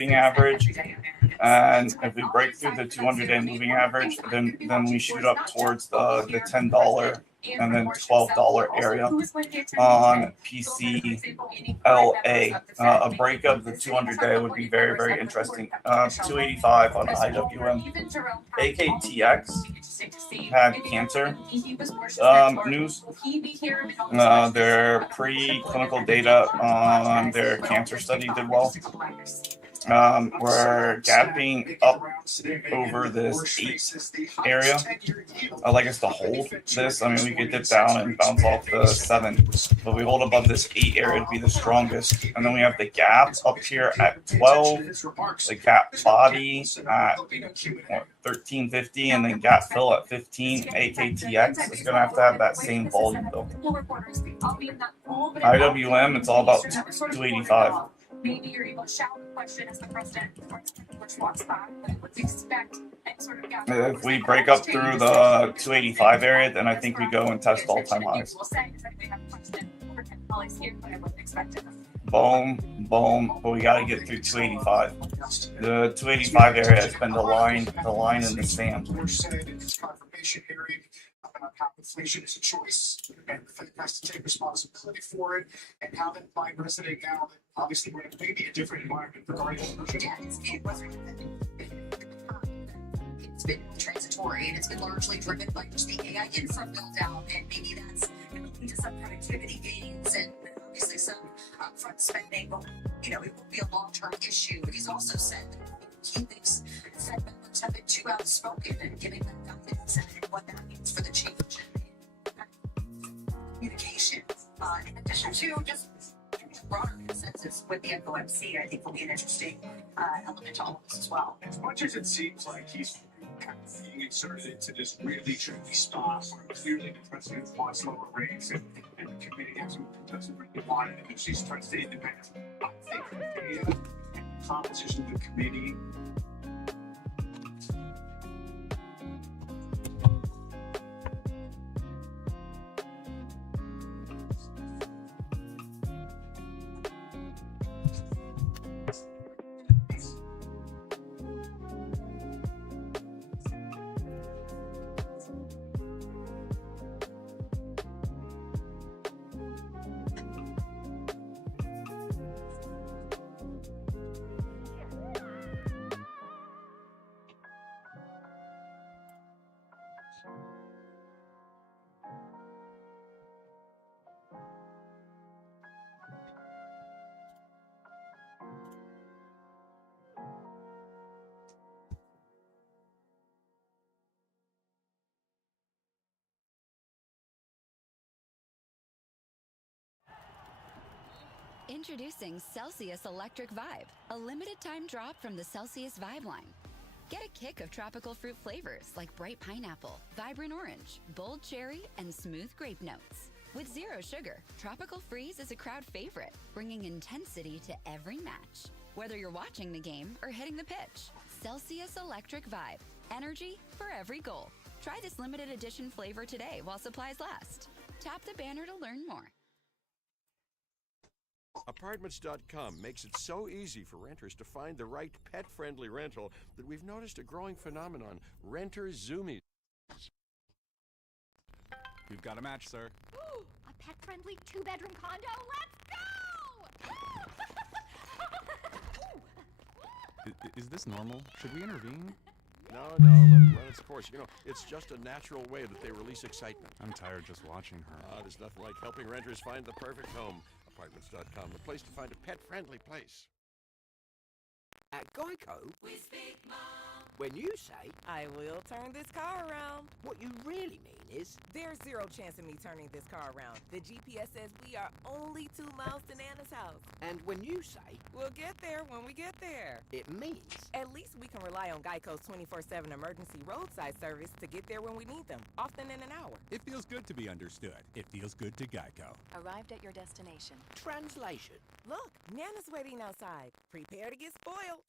moving average, and if we break through the 200-day moving average, then we shoot up towards the $10 and then $12 area on PCLA. A break of the 200-day would be very, very interesting. 285 on IWM. AKTX had cancer news. Their preclinical data on their cancer study did well. We're gapping up over this 8 area. I'd like us to hold this. I mean, we could dip down and bounce off the 7, but we hold above this 8 area to be the strongest. And then we have the gap up here at 12, the gap body at 1350, and then gap fill at 15. AKTX is going to have that same volume though. IWM, it's all about 285. Maybe you're able to shout the question as the president walks by, what to expect, and sort of if we break up through the 285 area, then I think we go and test all-time highs. Boom, boom, but we got to get through 285. The 285 area has been the line in the sand. About how inflation is a choice, and the Fed has to take responsibility for it, and how that might resonate now that obviously we're in maybe a different environment regarding inflation. Yeah, it wasn't. It's been transitory, and it's been largely driven by just the AI infra build out, and maybe that's going to lead to some productivity gains and obviously some upfront spending. But it won't be a long-term issue. But he's also said that key things Fed members have been too outspoken and giving them guidance and what that means for the change in communication. In addition to just broader consensus with the FOMC, I think will be an interesting element to all of this as well. As much as it seems like he's kind of being inserted into this really tricky spot where clearly the president wants lower rates and the committee doesn't really want it, and she's trying to stay independent. I think the data and composition of the committee. Introducing Celsius Electric Vibe, a limited time drop from the Celsius Vibe line. Get a kick of tropical fruit flavors like bright pineapple, vibrant orange, bold cherry, and smooth grape notes. With zero sugar, Tropical Freeze is a crowd favorite, bringing intensity to every match. Whether you're watching the game or hitting the pitch, Celsius Electric Vibe, energy for every goal. Try this limited edition flavor today while supplies last. Tap the banner to learn more. Apartments.com makes it so easy for renters to find the right pet-friendly rental that we've noticed a growing phenomenon, renter zoomies. We've got a match, sir. Ooh, a pet-friendly 2-bedroom condo? Let's go! Is this normal? Should we intervene? No, let it run its course. It's just a natural way that they release excitement. I'm tired just watching her. There's nothing like helping renters find the perfect home. Apartments.com, the place to find a pet-friendly place. At Geico, we speak Mom. When you say, I will turn this car around, what you really mean is, there's zero chance of me turning this car around. The GPS says we are only 2 miles to Nana's house. And when you say, we'll get there when we get there, it means, at least we can rely on Geico's 24/7 emergency roadside service to get there when we need them, often in an hour. It feels good to be understood. It feels good to Geico. Arrived at your destination. Translation. Look, Nana's waiting outside. Prepare to get spoiled.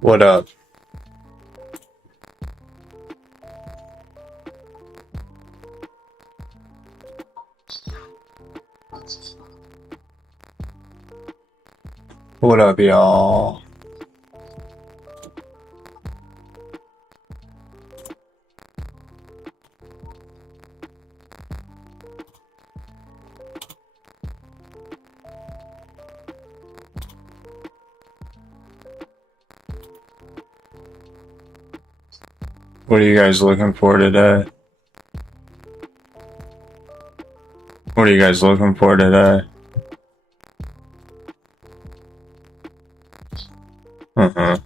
What up? What up, y'all? What are you guys looking for today? What are you guys looking for today? Uh-huh.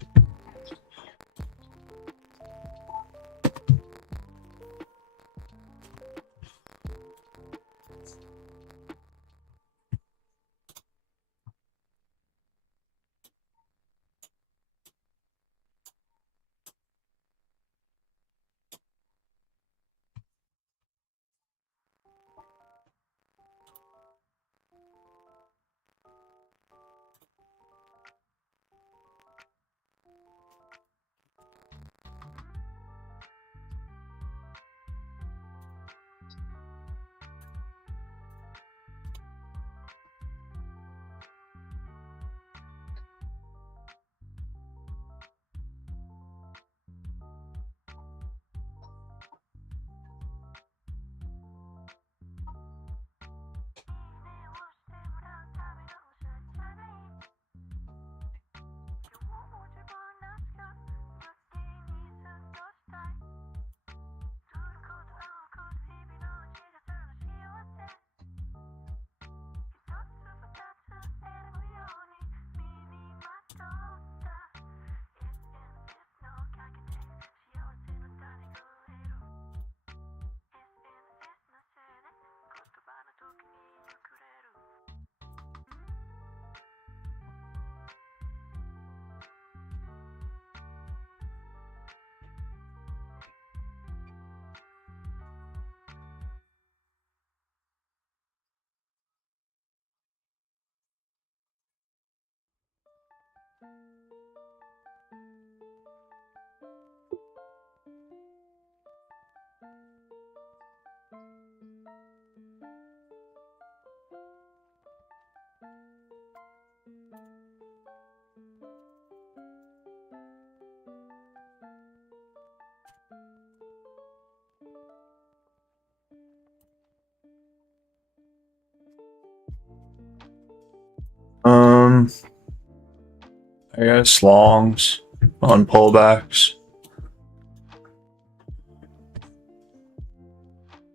I guess longs on pullbacks.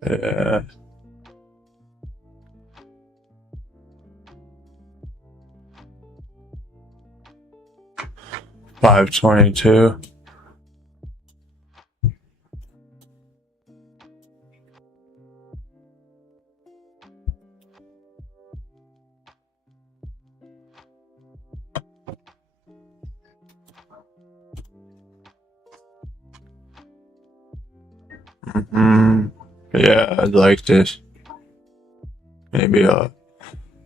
Yeah. $5.22. Yeah, I'd like this. Maybe I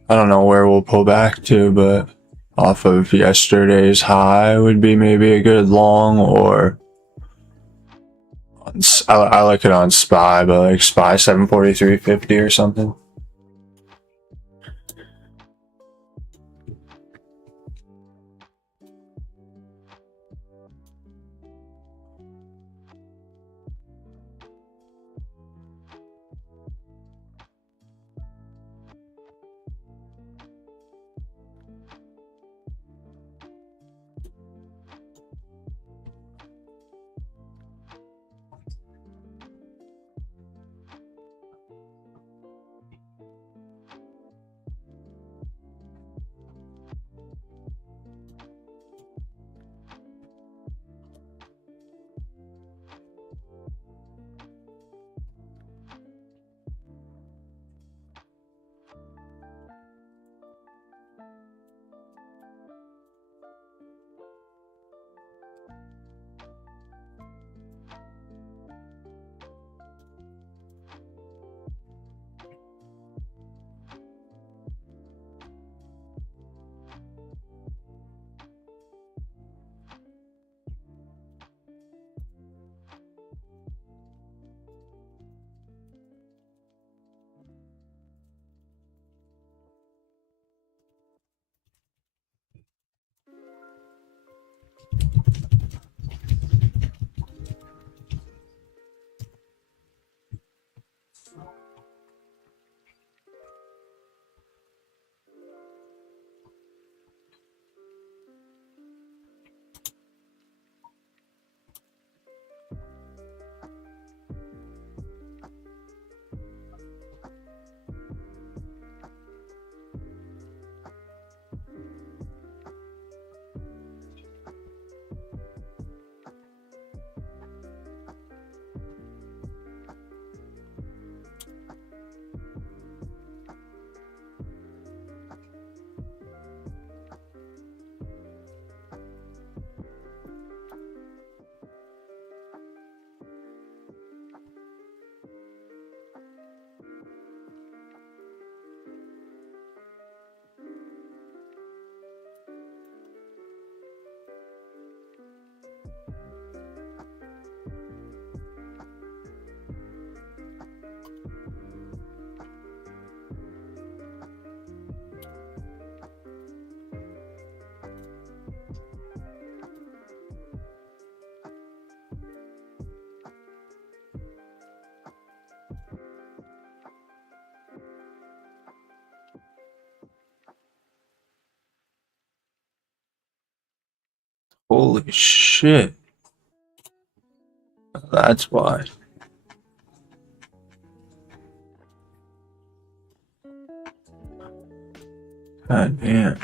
don't know where we'll pull back to, but off of yesterday's high would be maybe a good long, or I like it on SPY, but like SPY 743.50 or something. Holy shit. That's why. God damn.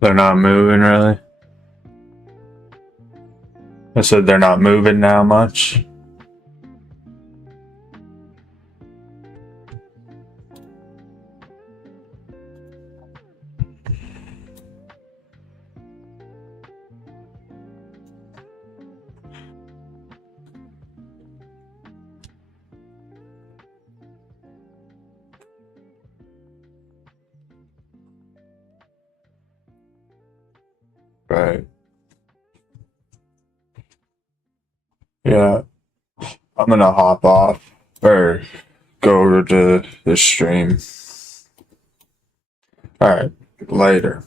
They're not moving really. I said they're not moving now much. Right. Yeah. I'm gonna hop off or go over to the stream. Alright, later.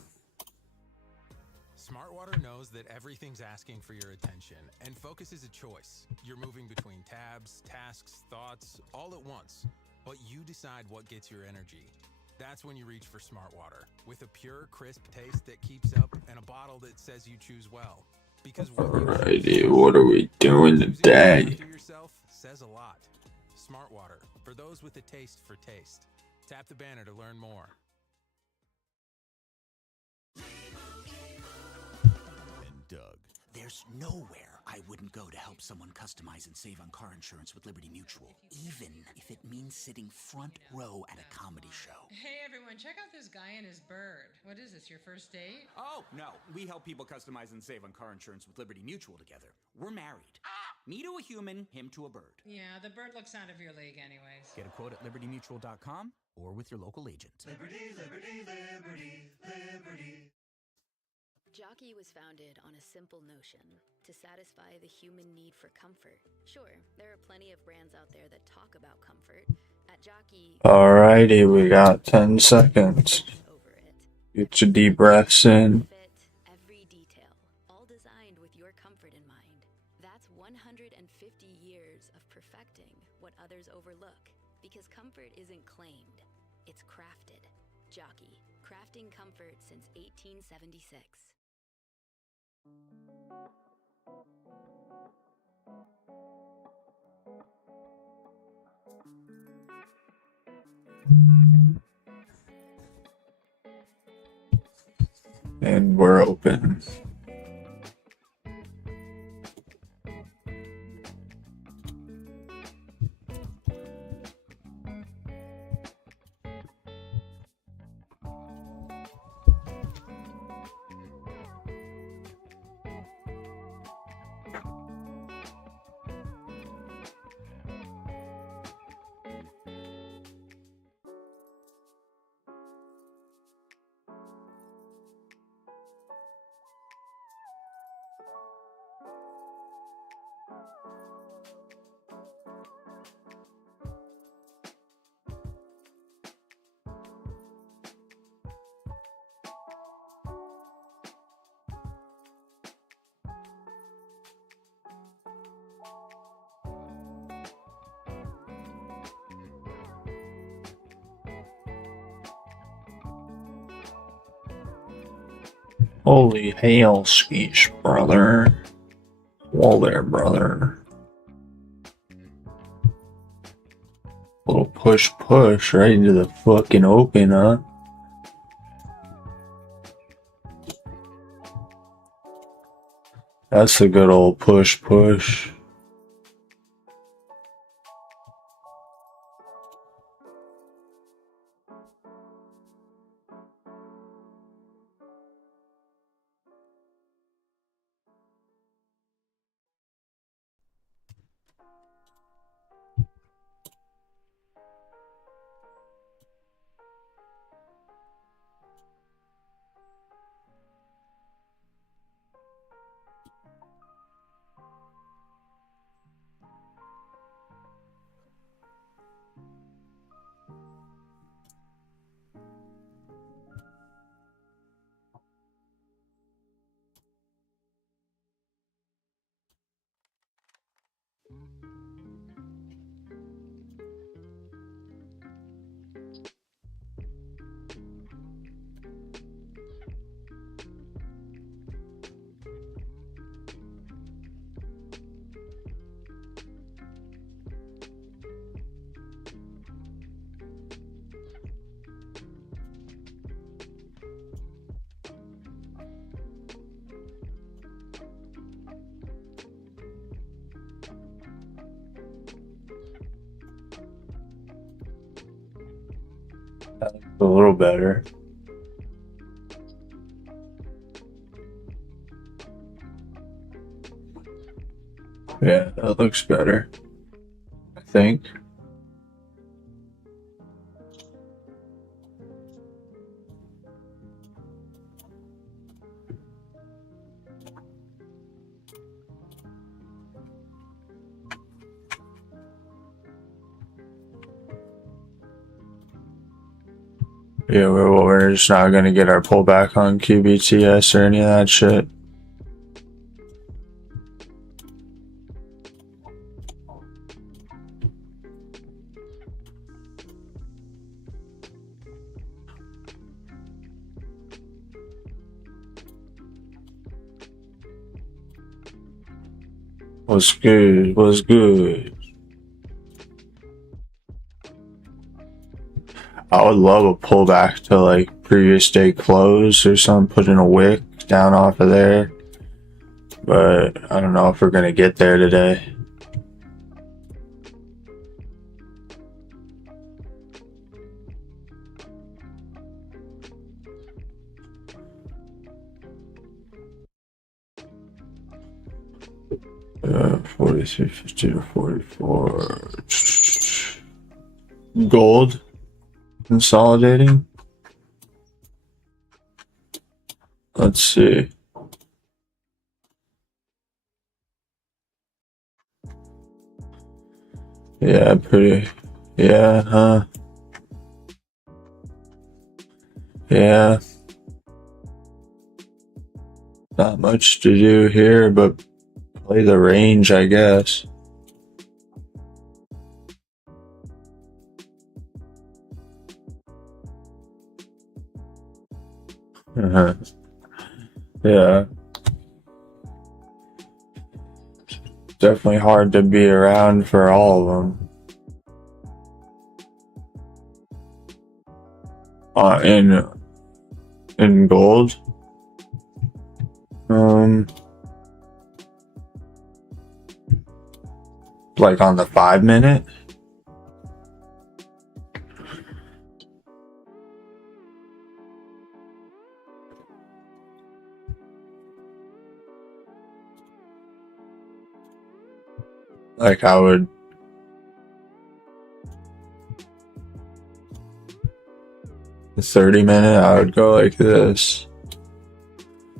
Smartwater knows that everything's asking for your attention, and focus is a choice. You're moving between tabs, tasks, thoughts, all at once. But you decide what gets your energy. That's when you reach for Smartwater, with a pure, crisp taste that keeps up and a bottle that says you choose well. Because Alrighty, what are we doing today? to yourself says a lot. Smartwater, for those with a taste for taste. Tap the banner to learn more. And Doug. There's nowhere I wouldn't go to help someone customize and save on car insurance with Liberty Mutual, even if it means sitting front row at a comedy show. Hey everyone, check out this guy and his bird. What is this, your first date? Oh, no. We help people customize and save on car insurance with Liberty Mutual together. We're married. Me to a human, him to a bird. Yeah, the bird looks out of your league anyways. Get a quote at libertymutual.com or with your local agent. Liberty, liberty, liberty, liberty. Jockey was founded on a simple notion: to satisfy the human need for comfort. Sure, there are plenty of brands out there that talk about comfort. At Jockey... Alrighty, we got 10 seconds. Get your deep breaths in. Every detail, all designed with your comfort in mind. That's 150 years of perfecting what others overlook. Because comfort isn't claimed, it's crafted. Jockey, crafting comfort since 1876. And we're open. Holy hail, Skeesh, brother. Wall there, brother. Little push right into the fucking open, huh? That's a good old push. That looks a little better. Yeah, that looks better, I think. Yeah, we're just not gonna get our pullback on QBTS or any of that shit. What's good? What's good? I would love a pullback to like previous day close or something, put in a wick down off of there. But I don't know if we're gonna get there today. Yeah, 43.50 to 44. Gold consolidating. Let's see. Yeah, pretty. Yeah, huh? Yeah. Not much to do here, but play the range, I guess. Yeah. Definitely hard to be around for all of them. In gold. Like on the 5-minute. Like I would. The 30-minute, I would go like this.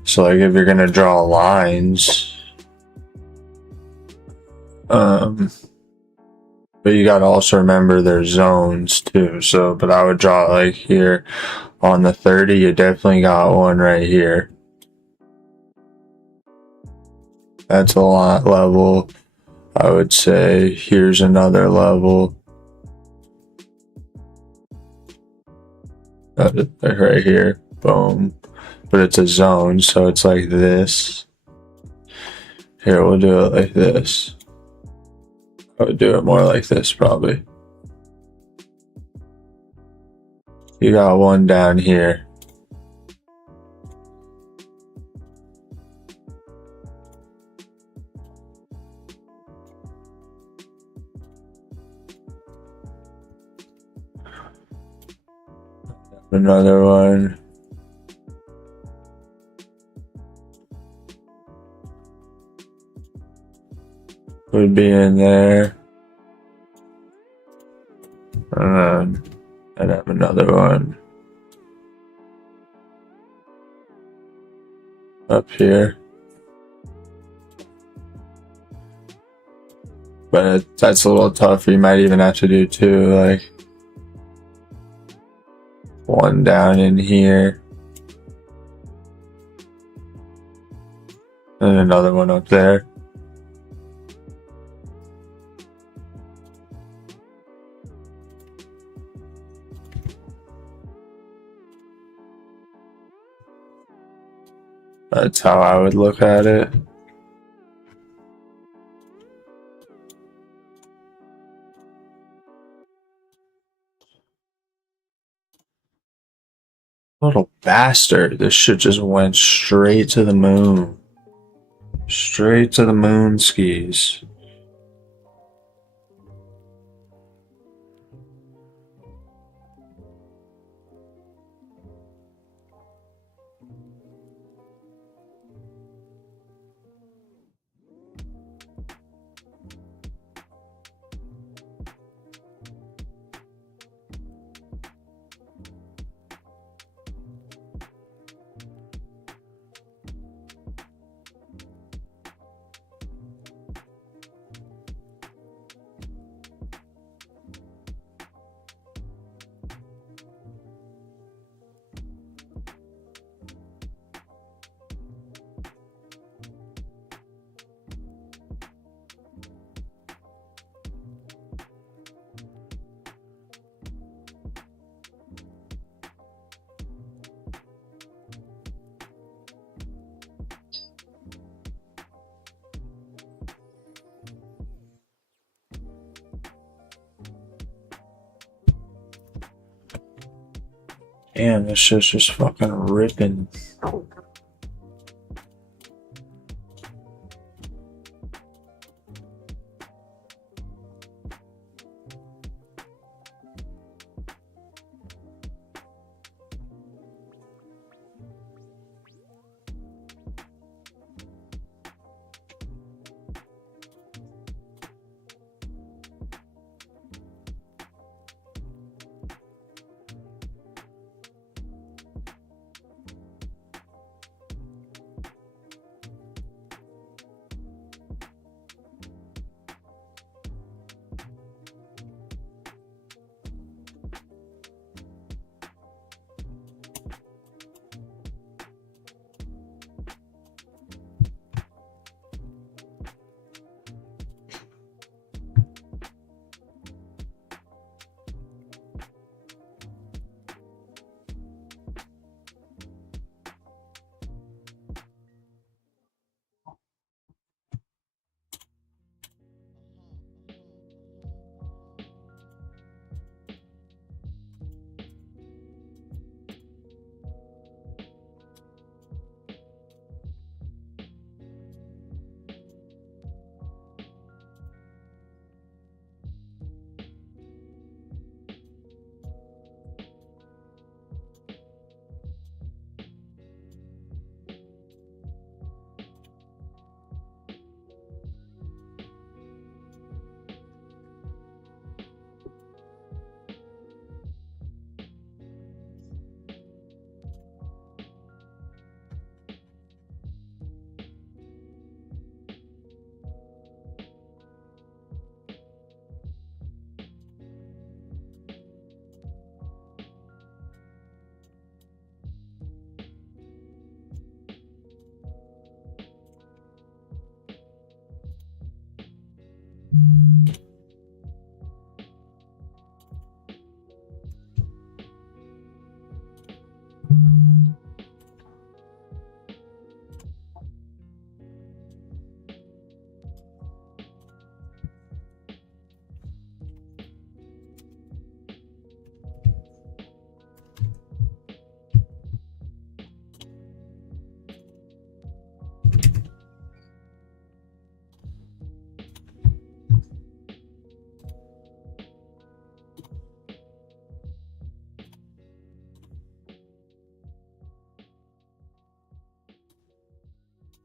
So like if you're gonna draw lines, but you gotta also remember there's zones too. So, but I would draw it like here on the 30. You definitely got one right here. That's a lot level. I would say here's another level. Right here, boom. But it's a zone, so it's like this. Here, we'll do it like this. I would do it more like this, probably. You got one down here. Another one. Would be in there. And then I'd have another one up here. But that's a little tough. You might even have to do two, like one down in here. And another one up there. That's how I would look at it. Little bastard. This shit just went straight to the moon. Straight to the moon skis. Damn, this shit's just fucking ripping.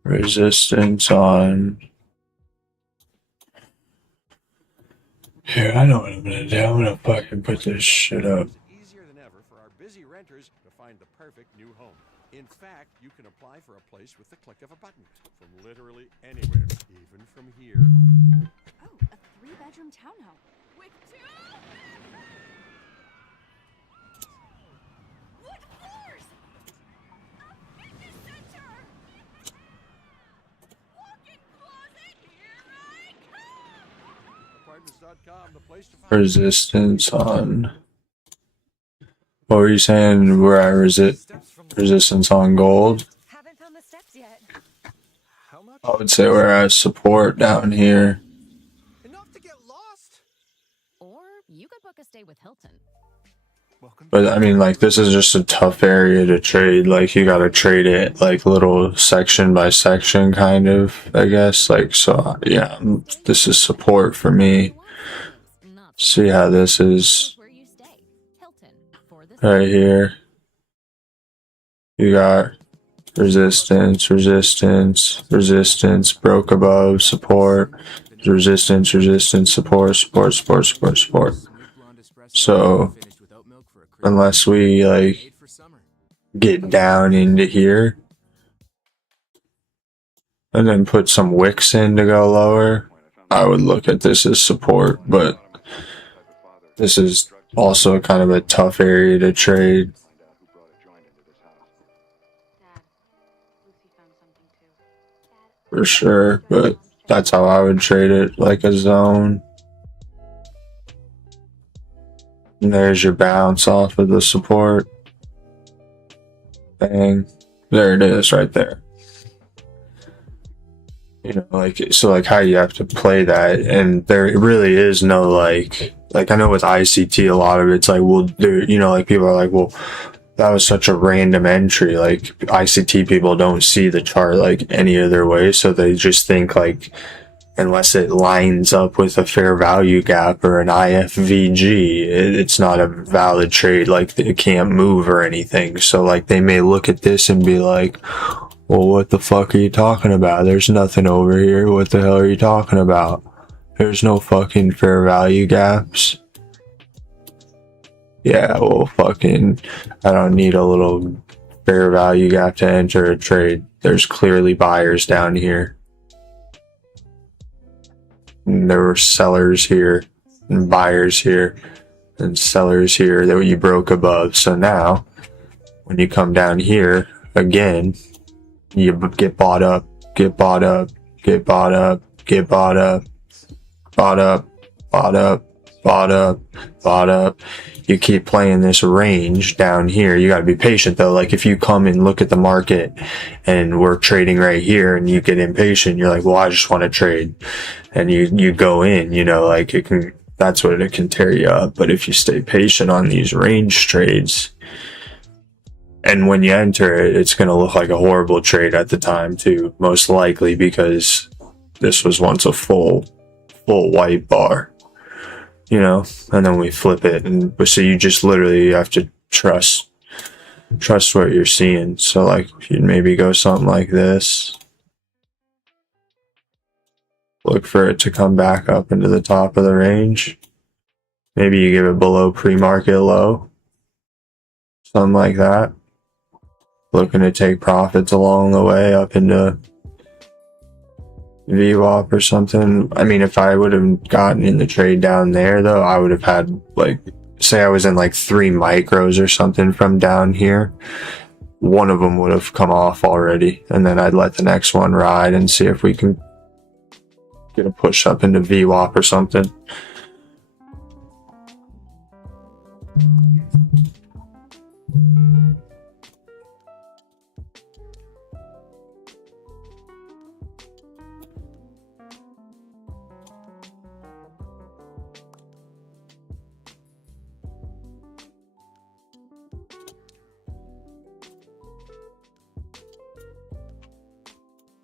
resistance on. Here, I know what I'm gonna do. I'm gonna fucking put this shit up. Easier than ever for our busy renters to find the perfect new home. In fact, you can apply for a place with the click of a button from literally anywhere, even from here. Oh, a 3-bedroom townhome with 2 wood floors. A fitness center. Walk-in closet. Here I come. Apartments.com, the place to find Resistance on. What were you saying? Where I resistance on gold? Haven't found the steps yet. I would say where I support down here. Or you could book a stay with Hilton. But I mean, like, this is just a tough area to trade. Like, you gotta trade it like little section by section, kind of, I guess. Like, so yeah, this is support for me. See how this is right here. You got resistance, resistance, resistance, broke above, support, resistance, resistance, support, support, support, support, support. So unless we like get down into here and then put some wicks in to go lower, I would look at this as support, but this is also kind of a tough area to trade. For sure, but that's how I would trade it, like a zone. And there's your bounce off of the support. Bang. There it is right there. You know, like, so like how you have to play that, and there really is no like I know with ICT a lot of it's like, well, there, you know, like people are like, well, that was such a random entry. Like ICT people don't see the chart like any other way, so they just think like unless it lines up with a fair value gap or an IFVG, it's not a valid trade. Like it can't move or anything. So like they may look at this and be like, well, what the fuck are you talking about? There's nothing over here. What the hell are you talking about? There's no fucking fair value gaps. Yeah, well, fucking, I don't need a little fair value gap to enter a trade. There's clearly buyers down here. And there were sellers here, and buyers here, and sellers here that you broke above. So now, when you come down here, again, you get bought up, get bought up, get bought up, get bought up, bought up, bought up, bought up, bought up. You keep playing this range down here. You got to be patient though. Like if you come and look at the market and we're trading right here and you get impatient, you're like, well, I just want to trade. And you go in, you know, like it can, that's what it can tear you up. But if you stay patient on these range trades, and when you enter it, it's going to look like a horrible trade at the time too, most likely, because this was once a full white bar. You know, and then we flip it, and so you just literally have to trust what you're seeing. So like you'd maybe go something like this, look for it to come back up into the top of the range. Maybe you give it below pre-market low, something like that, looking to take profits along the way up into VWAP or something. I mean, if I would have gotten in the trade down there though, I would have had like, say I was in like 3 micros or something from down here, one of them would have come off already, and then I'd let the next one ride and see if we can get a push up into VWAP or something.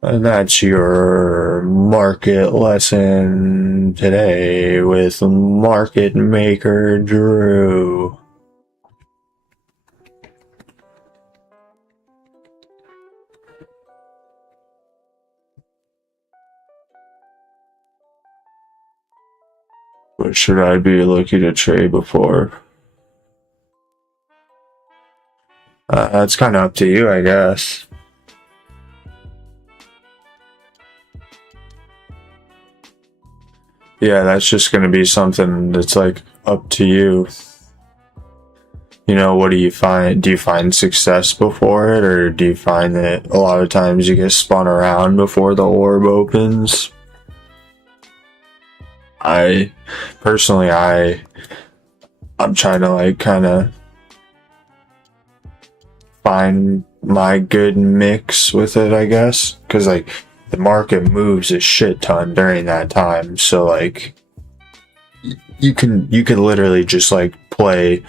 And that's your market lesson today with Market Maker Drew. What should I be looking to trade before? That's kind of up to you, I guess. Yeah, that's just going to be something that's like up to you. You know, what do you find? Do you find success before it, or do you find that a lot of times you get spun around before the orb opens? I'm trying to like kind of find my good mix with it, I guess, because like the market moves a shit ton during that time, so like you could literally just like play.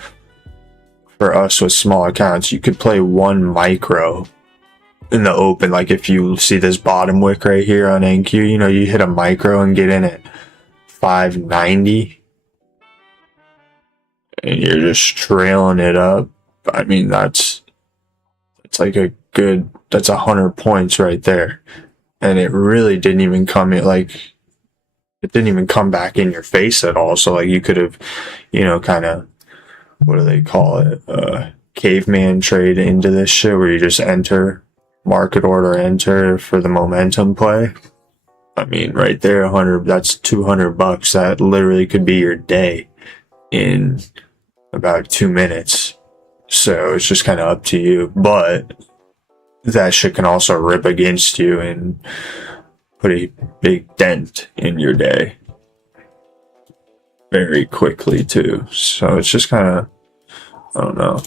For us with small accounts, you could play one micro in the open. Like if you see this bottom wick right here on NQ, you know, you hit a micro and get in at 590 and you're just trailing it up. I mean, that's like that's 100 points right there. And it really didn't even come back in your face at all. So like you could have, you know, kind of, what do they call it? Caveman trade into this shit where you just enter, market order enter for the momentum play. I mean, right there, that's $200. That literally could be your day in about 2 minutes. So it's just kind of up to you. But that shit can also rip against you and put a big dent in your day very quickly too. So it's just kind of, I don't know.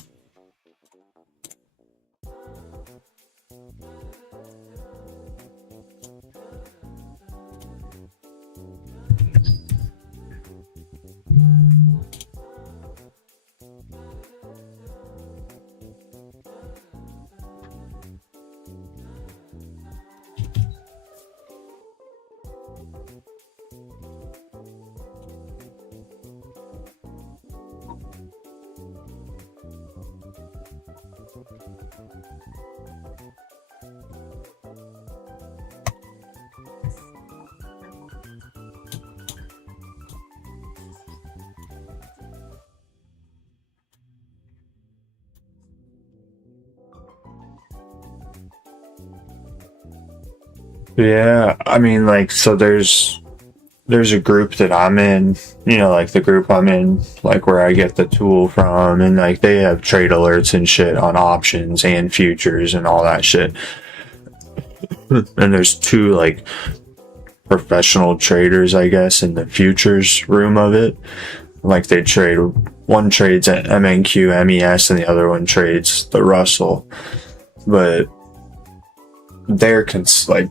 Yeah, I mean, like, so there's a group that I'm in, you know, like the group I'm in, like where I get the tool from, and like they have trade alerts and shit on options and futures and all that shit. And there's two like professional traders, I guess, in the futures room of it. Like they trade, one trades at MNQ, MES, and the other one trades the Russell. But they're like,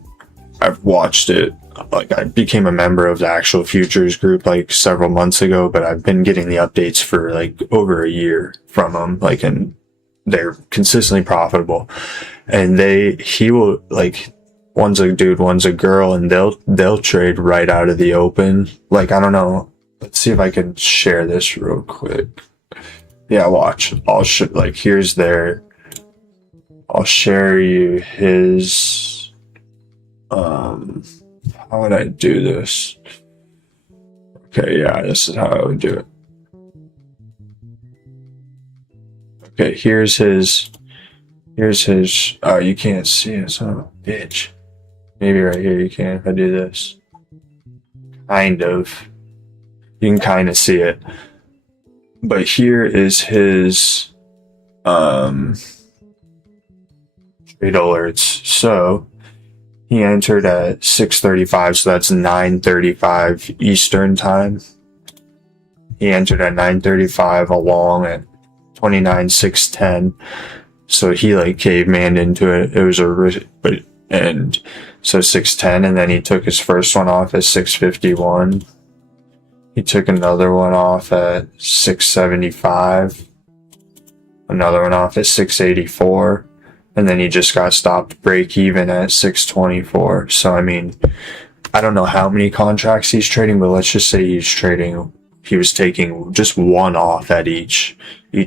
I've watched it. Like I became a member of the actual futures group like several months ago, but I've been getting the updates for like over a year from them. Like, and they're consistently profitable. And he will like, one's a dude, one's a girl, and they'll trade right out of the open. Like, I don't know. Let's see if I can share this real quick. Yeah, watch. I'll share you his. How would I do this? Okay, yeah, this is how I would do it. Okay, here's his, oh, you can't see it, son of a bitch. Maybe right here you can if I do this. Kind of. You can kind of see it. But here is his, trade alerts. So, he entered at 6:35, so that's 9:35 Eastern time. He entered at 9:35 along at 29,610. So he like cavemaned into it. It was and so 610, and then he took his first one off at 6:51. He took another one off at 6:75. Another one off at 6:84. And then he just got stopped break even at 6:24. So, I mean, I don't know how many contracts he's trading, but let's just say he was taking just one off at each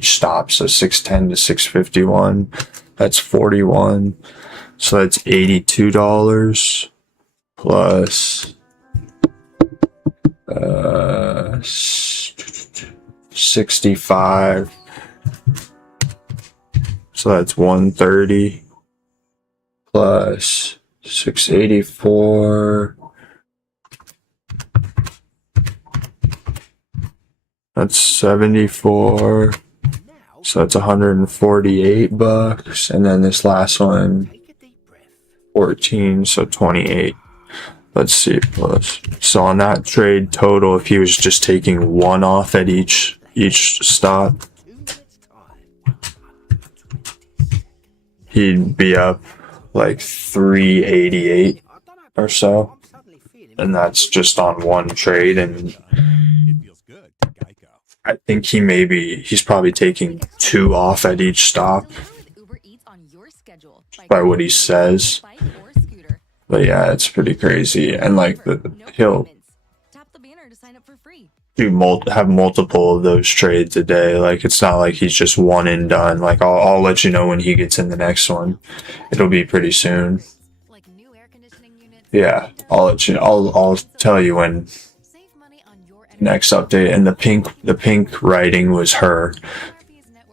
stop. So 610 to 651, that's 41. So that's $82 plus 65. So that's 130 plus 684. That's 74. So that's $148. And then this last one, 14, so 28. Let's see. So on that trade total, if he was just taking one off at each stop, he'd be up like 388 or so. And that's just on one trade. And I think he's probably taking two off at each stop by what he says. But yeah, it's pretty crazy. And like he'll have multiple of those trades a day. Like it's not like he's just one and done. Like I'll let you know when he gets in the next one. It'll be pretty soon. Yeah, I'll tell you when next update. And the pink writing was her.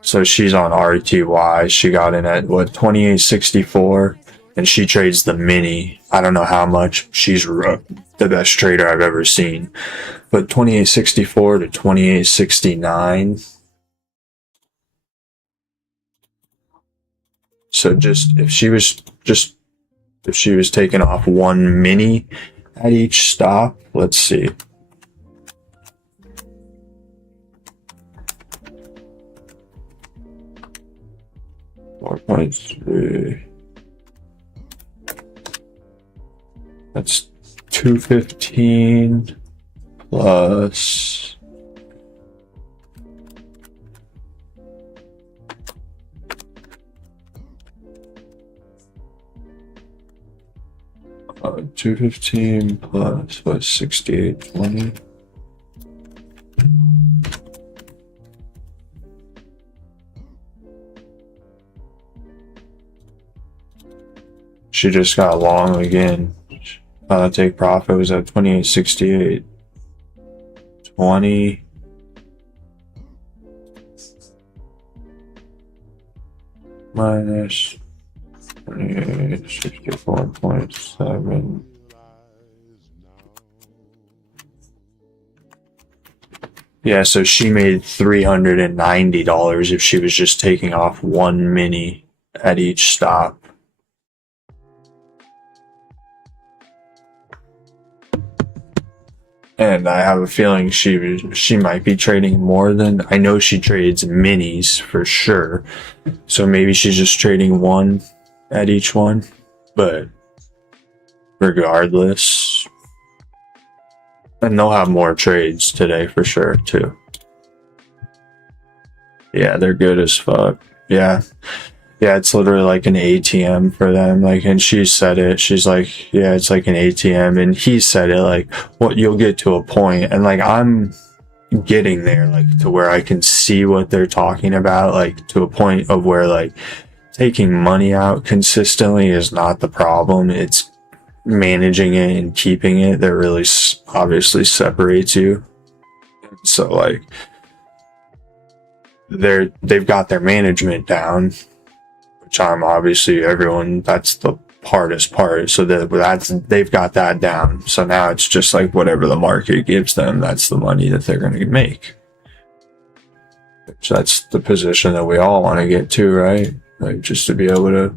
So she's on RTY. She got in at 2864, and she trades the mini. I don't know how much. She's the best trader I've ever seen. But 2864 to 2869. So if she was taking off one mini at each stop, let's see. .3. That's 215 plus 215 plus what 6820. She just got long again. Take profit was at 2868. 20. Minus 64.7. Yeah, so she made $390 if she was just taking off one mini at each stop. And I have a feeling she might be trading more than, I know she trades minis for sure. So maybe she's just trading one at each one. But regardless, and they'll have more trades today for sure too. Yeah, they're good as fuck. Yeah. Yeah, it's literally like an ATM for them. Like, and she said it. She's like, yeah, it's like an ATM. And he said it like, what you'll get to a point. And like, I'm getting there, like to where I can see what they're talking about, like to a point of where like taking money out consistently is not the problem. It's managing it and keeping it that really obviously separates you. So like, they've got their management down. Which I'm obviously that's the hardest part. So they've got that down. So now it's just like whatever the market gives them, that's the money that they're going to make. So that's the position that we all want to get to, right? Like just to be able to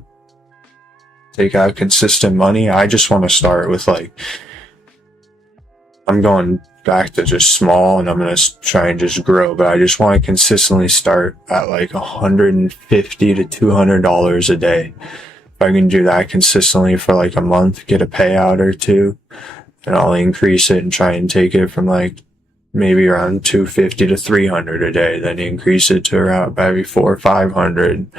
take out consistent money. I just want to start with like, I'm going back to just small and I'm going to try and just grow, but I just want to consistently start at like $150 to $200 a day. If I can do that consistently for like a month, get a payout or two, and I'll increase it and try and take it from like maybe around 250 to 300 a day, then increase it to around maybe 400 or 500.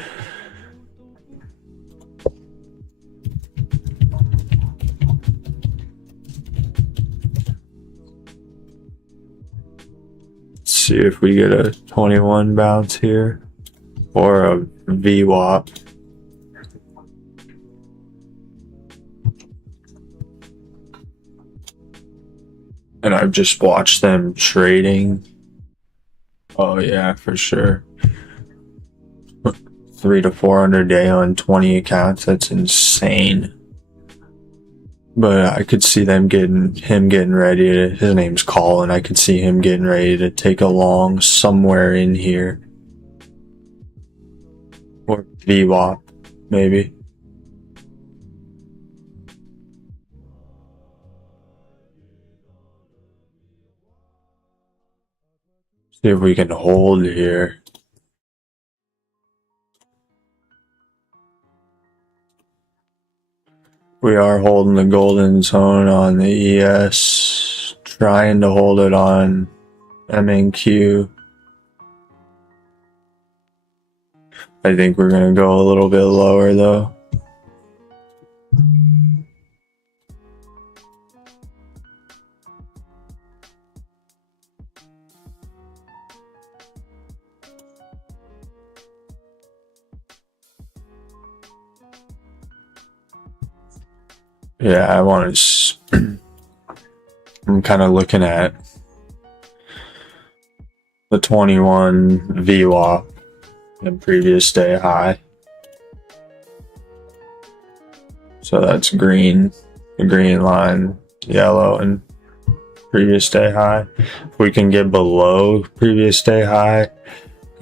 See if we get a 21 bounce here or a VWAP. and I've just watched them trading. Oh yeah, for sure. 300 to 400 a day on 20 accounts. That's insane. But I could see him getting ready to, his name's Colin. I could see him getting ready to take a long somewhere in here. Or VWAP, maybe. See if we can hold here. We are holding the golden zone on the ES, trying to hold it on MNQ. I think we're going to go a little bit lower though. Yeah, I want to. I'm kind of looking at the 21 VWAP and previous day high. So that's green, the green line, yellow, and previous day high. If we can get below previous day high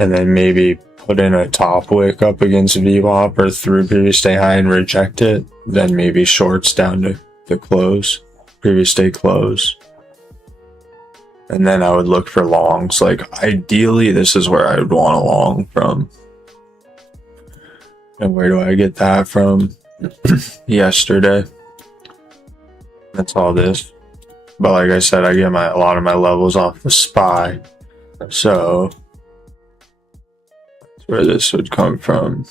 and then maybe put in a top wick up against VWAP or through previous day high and reject it, then maybe shorts down to the close, previous day close. And then I would look for longs. Like ideally this is where I would want a long from. And where do I get that from? Yesterday. That's all this. But like I said, I get a lot of my levels off the SPY. So that's where this would come from.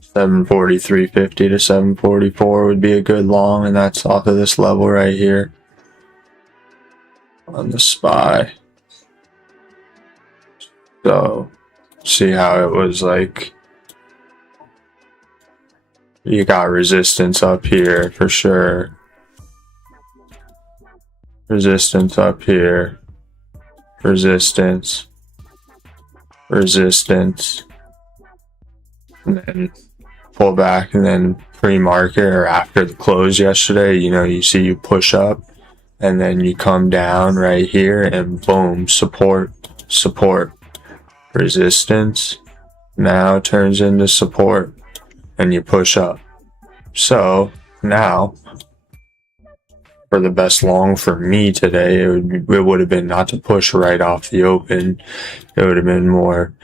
743.50 to 744 would be a good long, and that's off of this level right here on the SPY. So see how it was like, you got resistance up here for sure. Resistance up here. Resistance. Resistance. And then pull back, and then pre-market or after the close yesterday, you see you push up and then you come down right here and boom, support, resistance, now turns into support and you push up. So now for the best long for me today, it would have been not to push right off the open. It would have been more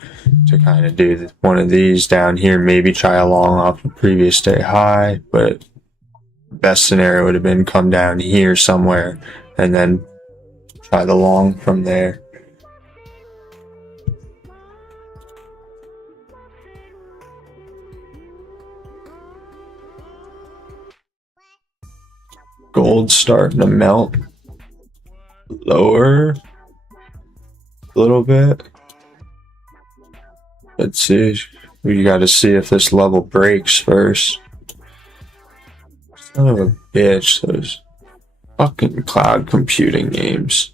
to kind of do one of these down here, maybe try a long off the previous day high, but best scenario would have been come down here somewhere and then try the long from there. Gold starting to melt lower a little bit. Let's see. We got to see if this level breaks first. Son of a bitch, those fucking cloud computing names.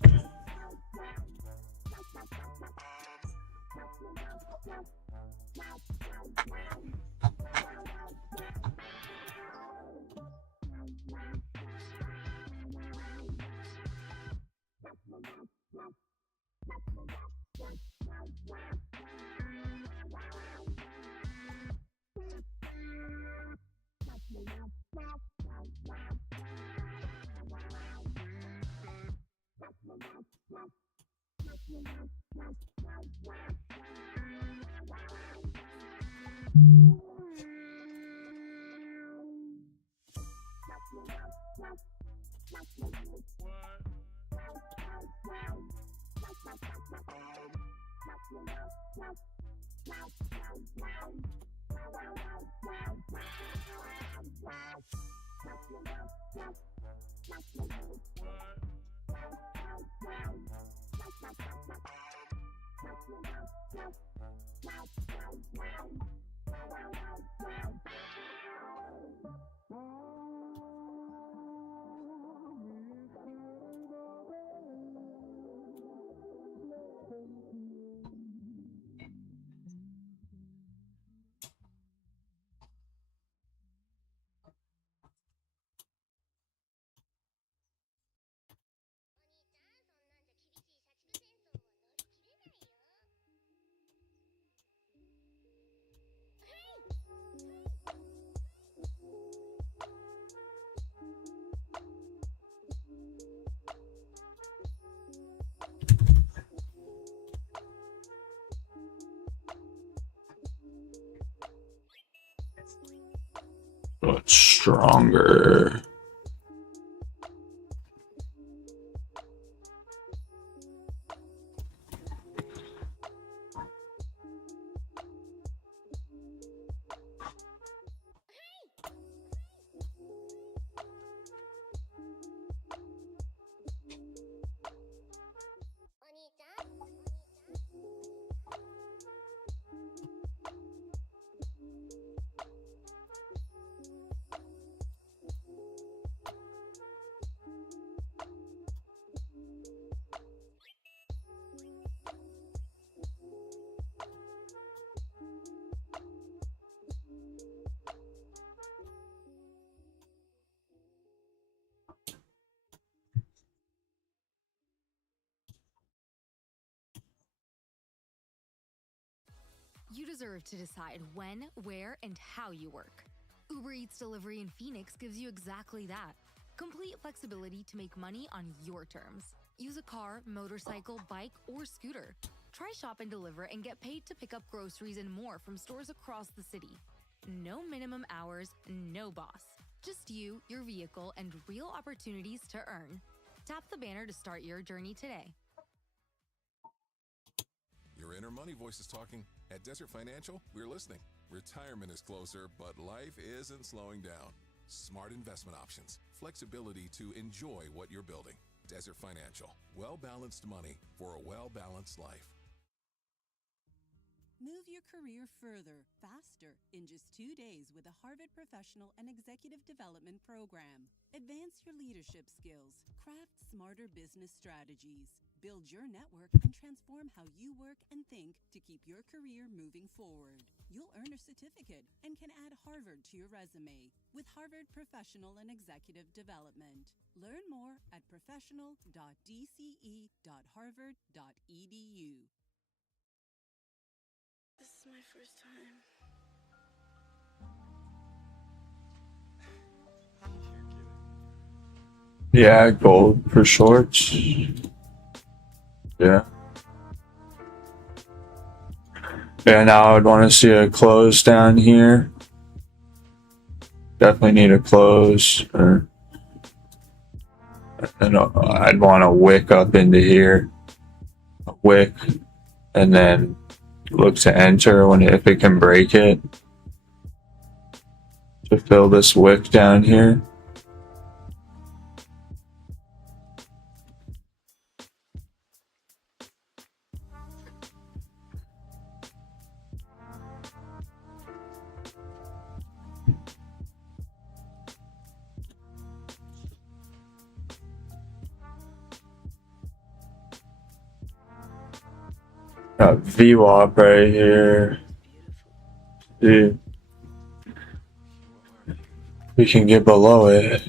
So it's stronger. You deserve to decide when, where, and how you work. Uber Eats Delivery in Phoenix gives you exactly that. Complete flexibility to make money on your terms. Use a car, motorcycle, bike, or scooter. Try Shop and Deliver and get paid to pick up groceries and more from stores across the city. No minimum hours, no boss. Just you, your vehicle, and real opportunities to earn. Tap the banner to start your journey today. Your inner money voice is talking. At Desert Financial, we're listening. Retirement is closer, but life isn't slowing down. Smart investment options, flexibility to enjoy what you're building. Desert Financial, well-balanced money for a well-balanced life. Move your career further, faster, in just 2 days with the Harvard Professional and Executive Development Program. Advance your leadership skills, craft smarter business strategies, build your network, and transform how you work and think to keep your career moving forward. You'll earn a certificate and can add Harvard to your resume with Harvard Professional and Executive Development. Learn more at professional.dce.harvard.edu. This is my first time. Yeah, gold for shorts. Yeah. Yeah, now I would want to see a close down here. Definitely need a close. And I'd want a wick up into here. A wick. And then look to enter if it can break it. To fill this wick down here. Got VWAP right here. Dude. We can get below it.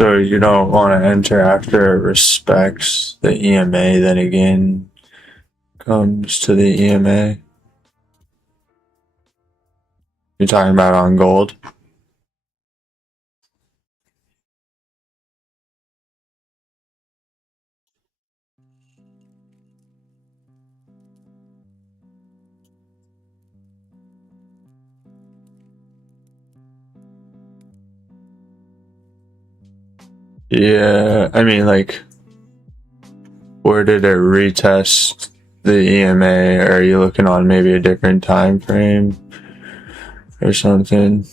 So you don't want to enter after it respects the EMA, then again comes to the EMA. You're talking about on gold? Yeah, I mean, like, where did it retest the EMA? Are you looking on maybe a different time frame or something?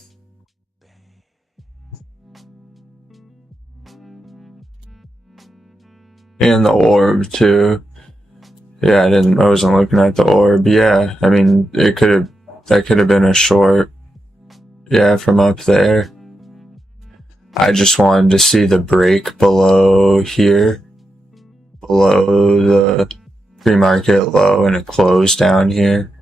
And the orb too. Yeah, I wasn't looking at the orb. Yeah, I mean, that could have been a short. Yeah, from up there. I just wanted to see the break below here. Below the pre-market low and a close down here.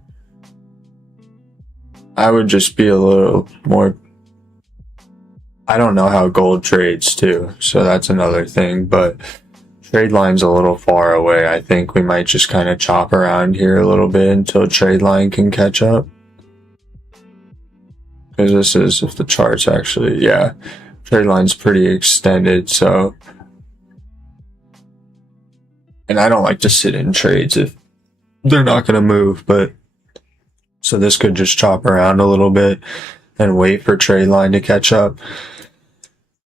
I would just be a little more I don't know how gold trades too, so that's another thing, but trade line's a little far away. I think we might just kind of chop around here a little bit until trade line can catch up. Because this is, if the chart's actually, yeah, trade line's pretty extended, so. And I don't like to sit in trades if they're not going to move, but. So this could just chop around a little bit and wait for trade line to catch up.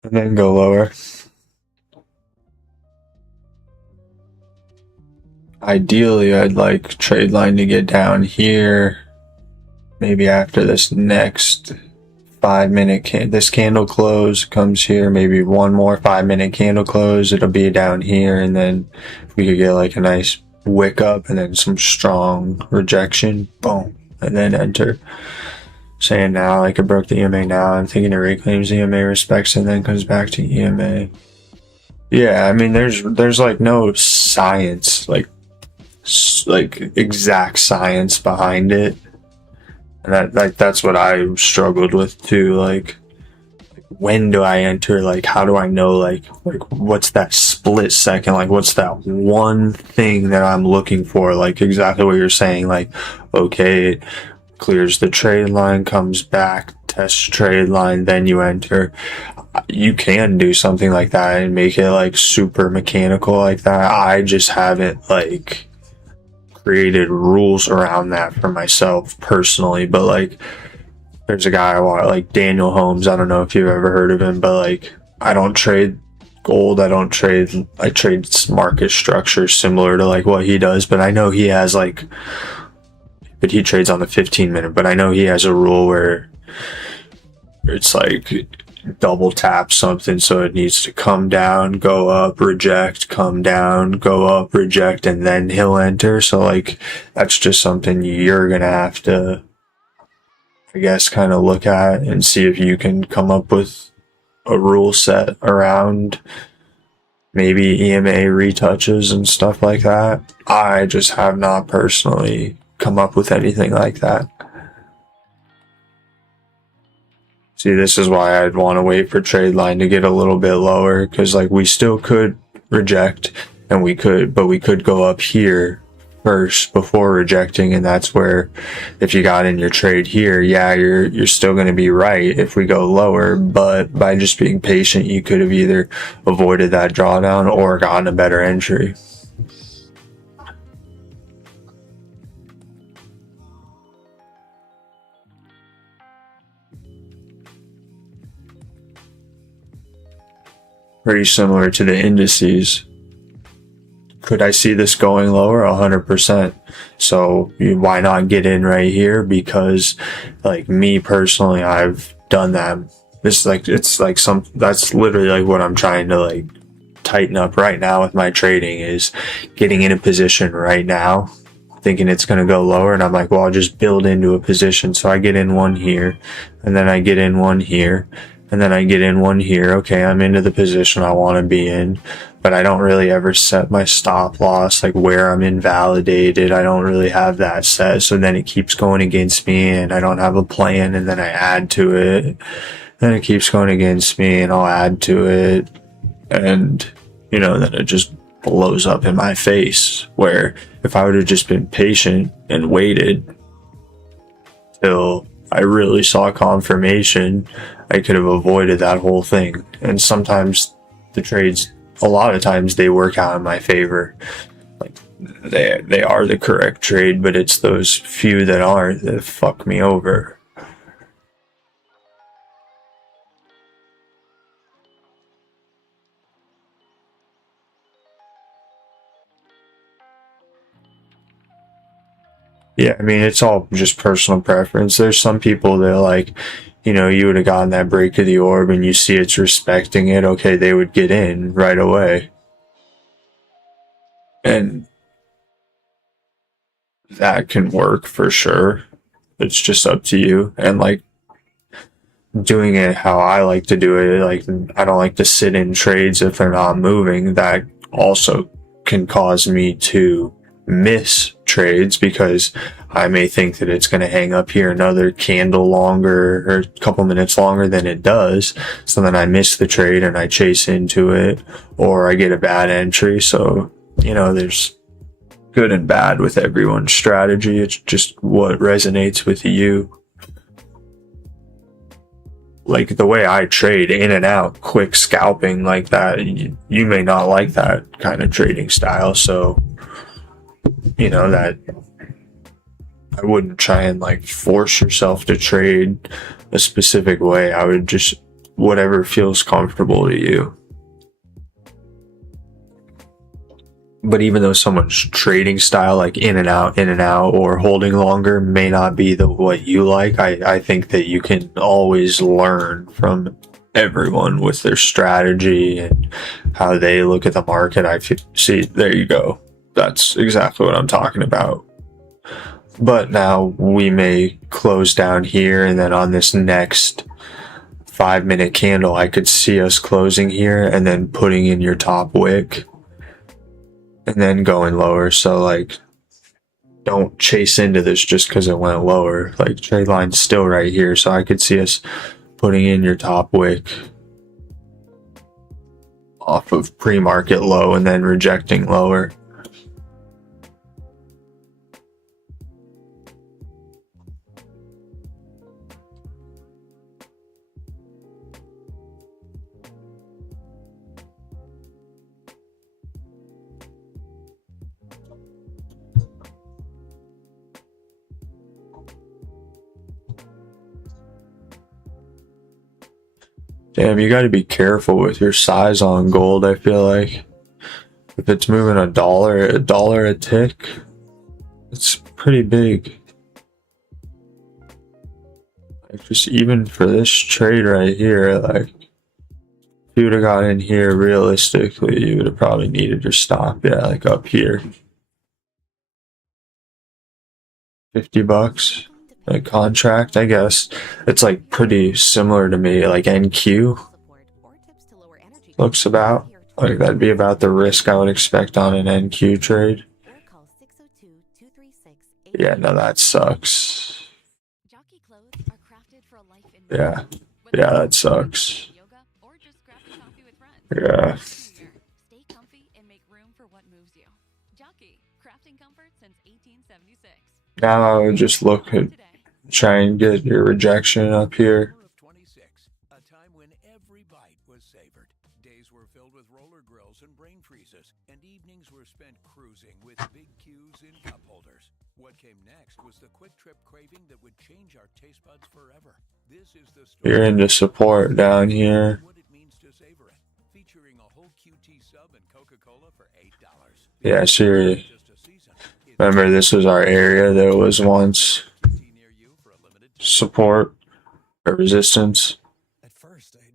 And then go lower. Ideally, I'd like trade line to get down here. Maybe after this next 5-minute this candle close comes here. Maybe one more 5-minute candle close. It'll be down here. And then we could get like a nice wick up and then some strong rejection. Boom. And then enter. Saying now, like I broke the EMA now. I'm thinking it reclaims EMA, respects, and then comes back to EMA. Yeah, I mean, there's like no science, like exact science behind it, and that's what I struggled with too. Like, when do I enter? Like, how do I know? Like what's that split second? Like, what's that one thing that I'm looking for? Like, exactly what you're saying. Like, okay, clears the trade line, comes back, tests trade line, then you enter. You can do something like that and make it like super mechanical like that. I just haven't like created rules around that for myself personally, but like there's a guy I want, like Daniel Holmes. I don't know if you've ever heard of him, but like I don't trade gold. I trade market structure similar to like what he does, but I know he has like, but he trades on the 15-minute, but I know he has a rule where it's like double tap something, so it needs to come down, go up, reject, come down, go up, reject, and then he'll enter. So like that's just something you're gonna have to, I guess, kind of look at and see if you can come up with a rule set around maybe EMA retouches and stuff like that. I just have not personally come up with anything like that. See, this is why I'd want to wait for trade line to get a little bit lower, because like we still could reject and we could go up here first before rejecting, and that's where if you got in your trade here, yeah, you're still going to be right if we go lower, but by just being patient you could have either avoided that drawdown or gotten a better entry. Pretty similar to the indices. Could I see this going lower? 100%. So why not get in right here? Because like me personally, I've done that. It's like that's literally like what I'm trying to like tighten up right now with my trading, is getting in a position right now, thinking it's going to go lower. And I'm like, well, I'll just build into a position. So I get in one here, and then I get in one here, and then I get in one here. Okay, I'm into the position I want to be in, but I don't really ever set my stop loss, like where I'm invalidated. I don't really have that set. So then it keeps going against me and I don't have a plan, and then I add to it. Then it keeps going against me and I'll add to it. And, you know, then it just blows up in my face, where if I would have just been patient and waited till I really saw confirmation, I could have avoided that whole thing. And sometimes the trades, a lot of times they work out in my favor. Like they are the correct trade, but it's those few that aren't that fuck me over. Yeah, I mean, it's all just personal preference. There's some people that like, you know, you would have gotten that break of the orb and you see it's respecting it. Okay, they would get in right away. And that can work for sure. It's just up to you. And like doing it how I like to do it, like I don't like to sit in trades if they're not moving. That also can cause me to miss trades because I may think that it's going to hang up here another candle longer or a couple minutes longer than it does. So then I miss the trade and I chase into it, or I get a bad entry. So, you know, there's good and bad with everyone's strategy. It's just what resonates with you. Like the way I trade in and out, quick scalping like that, you may not like that kind of trading style. So, you know, that I wouldn't try and like force yourself to trade a specific way. I would just, whatever feels comfortable to you. But even though someone's trading style, like in and out, or holding longer may not be what you like, I think that you can always learn from everyone with their strategy and how they look at the market. See, there you go. That's exactly what I'm talking about. But now we may close down here, and then on this next 5-minute candle, I could see us closing here and then putting in your top wick and then going lower. So like, don't chase into this just because it went lower. Like, trade line's still right here, so I could see us putting in your top wick off of pre-market low and then rejecting lower. Damn, you gotta be careful with your size on gold, I feel like. If it's moving a dollar a tick, it's pretty big. Like, just even for this trade right here, like, if you would have got in here realistically, you would have probably needed your stop, yeah, like up here. $50 a contract, I guess. It's like pretty similar to me, like NQ looks about. Like, that'd be about the risk I would expect on an NQ trade. Yeah, no, that sucks. Yeah, that sucks. Yeah. Now I would just look at, try and get your rejection up here. A time when every bite was savored. Days were filled with roller grills and brain freezes, and evenings were spent cruising with big Qs in cup holders. What came next was the quick trip craving that would change our taste buds forever. This is the story. You're into support down here. What it means to savor it, featuring a whole QT sub and Coca-Cola for $8. Yeah, sure. Remember, this was our area. There was once support or resistance.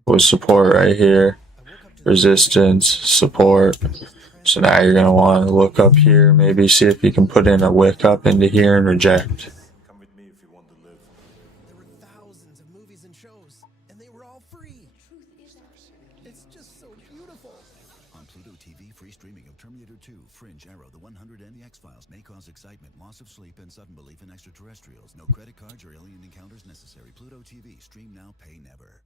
Was support right here. Resistance, support. So now you're going to want to look up here, maybe see if you can put in a wick up into here and reject. Come with me if you want to live. There were thousands of movies and shows, and they were all free. It's just so beautiful. On Pluto TV, free streaming of Terminator 2, Fringe, Arrow, The 100, and The X-Files may cause excitement, loss of sleep, and sudden belief in extraterrestrials. No credit cards or alien encounters necessary. Pluto TV. Stream now, pay never.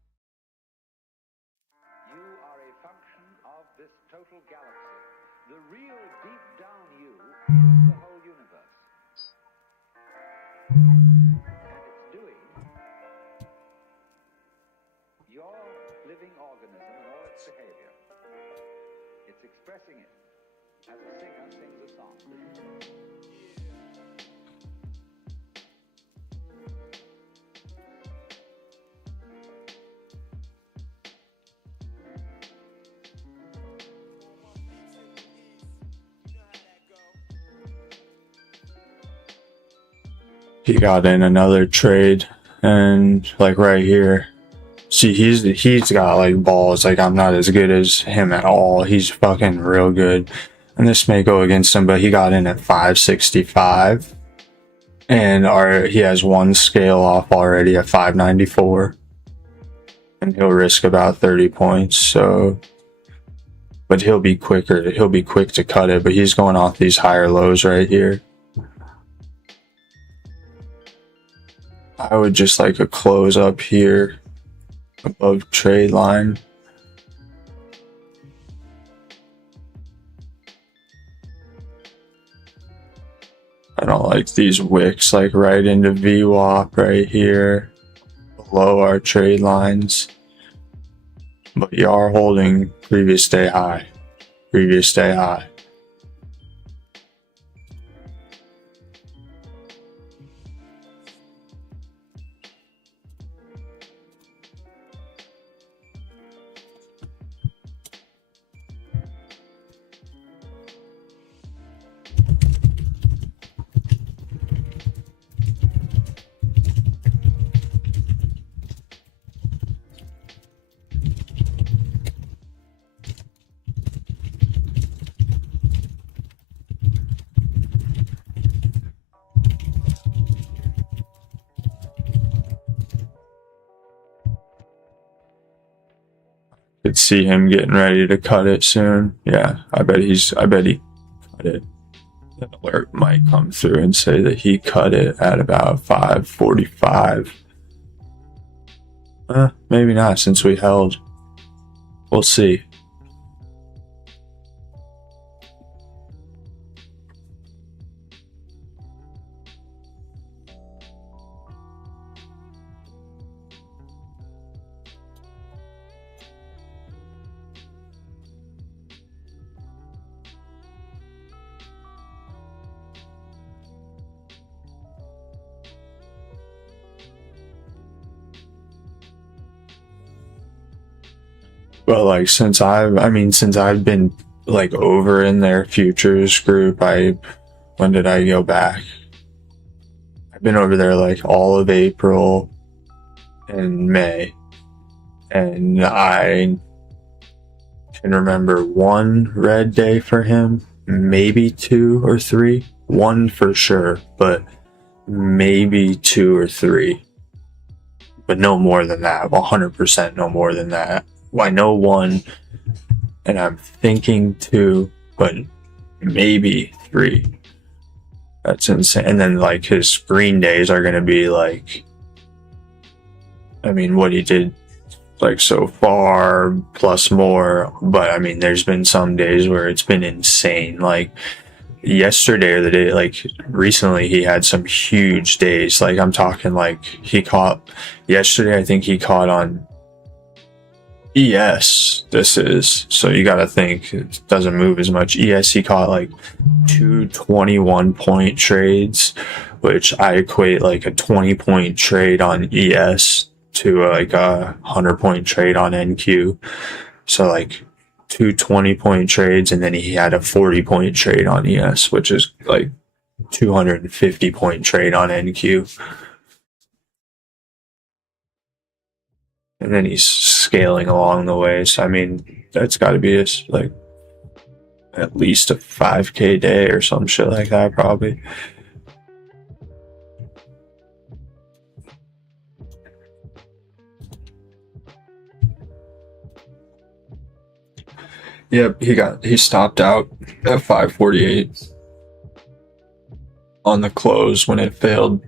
You are a function of this total galaxy. The real deep down you is the whole universe. And it's doing your living organism and all its behavior. It's expressing it as a singer sings a song. He got in another trade, and like right here, see, he's got like balls. Like, I'm not as good as him at all. He's fucking real good, and this may go against him, but he got in at 565, and he has one scale off already at 594, and he'll risk about 30 points. So but he'll be quicker. He'll be quick to cut it, but he's going off these higher lows right here. I would just like a close up here above trade line. I don't like these wicks like right into VWAP right here below our trade lines. But you are holding previous day high. Previous day high. Could see him getting ready to cut it soon. Yeah, I bet he cut it. An alert might come through and say that he cut it at about 5:45. Maybe not, since we held. We'll see. Well, like since I've been like over in their futures group, when did I go back? I've been over there like all of April and May, and I can remember one red day for him, maybe 2 or 3, one for sure, but maybe 2 or 3, but no more than that. 100% no more than that. I know 1, and I'm thinking 2, but maybe 3. That's insane. And then like his green days are gonna be like, I mean, what he did like so far plus more, but I mean, there's been some days where it's been insane. Like yesterday or the day, like recently, he had some huge days. Like I'm talking like he caught yesterday. I think he caught on ES. This is, so you gotta think it doesn't move as much. ES, he caught like 2 21-point trades, which I equate like a 20-point trade on ES to like a 100-point trade on NQ. So like 2 20-point trades, and then he had a 40-point trade on ES, which is like 250-point trade on NQ. And then he's scaling along the way. So, I mean, that's got to be like at least a 5K day or some shit like that, probably. Yep, he stopped out at 5:48 on the close when it failed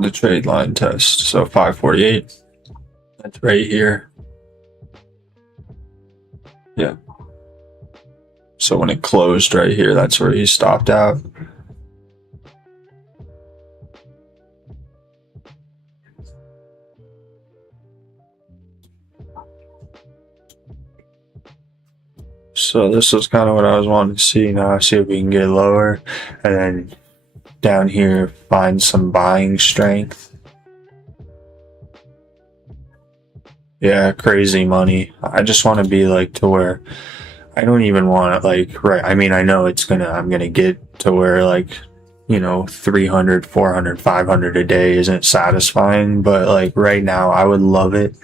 the trade line test. So 5:48. That's right here. Yeah. So when it closed right here, that's where he stopped out. So this is kind of what I was wanting to see. Now see if we can get lower, and then down here find some buying strength. Yeah, crazy money. I just want to be like to where I don't even want to like, right. I mean, I know I'm going to get to where like, 300, 400, 500 a day isn't satisfying, but like right now I would love it.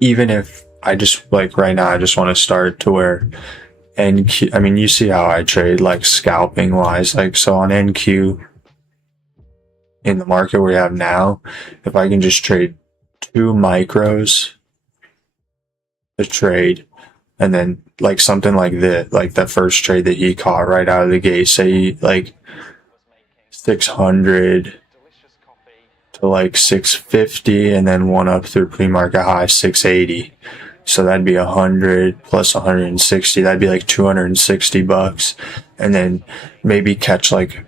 Even if I just like right now, I just want to start to where NQ, I mean, you see how I trade like scalping wise, like so on NQ in the market we have now, if I can just trade 2 micros a trade, And then like something like that, like the first trade that he caught right out of the gate, say like 600 to like 650, and then one up through pre-market high 680. So that'd be 100 plus 160. That'd be like $260, and then maybe catch like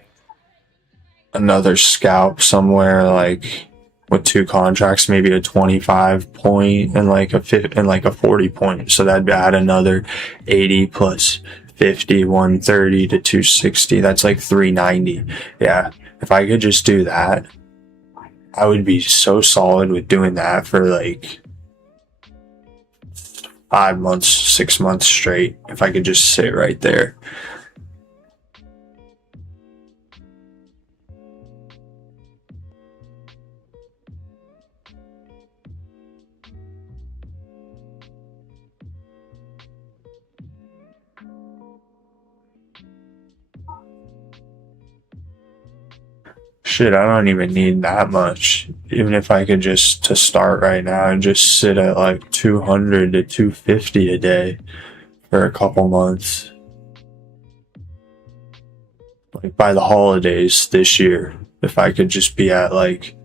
another scalp somewhere, like with 2 contracts, maybe a 25 point and like a 50 and like a 40 point. So that'd add another 80 plus 50, 130 to 260. That's like 390. Yeah, if I could just do that, I would be so solid with doing that for like 5 months, 6 months straight. If I could just sit right there. Shit, I don't even need that much. Even if I could just, to start right now, and just sit at like 200 to 250 a day for a couple months. Like by the holidays this year, if I could just be at like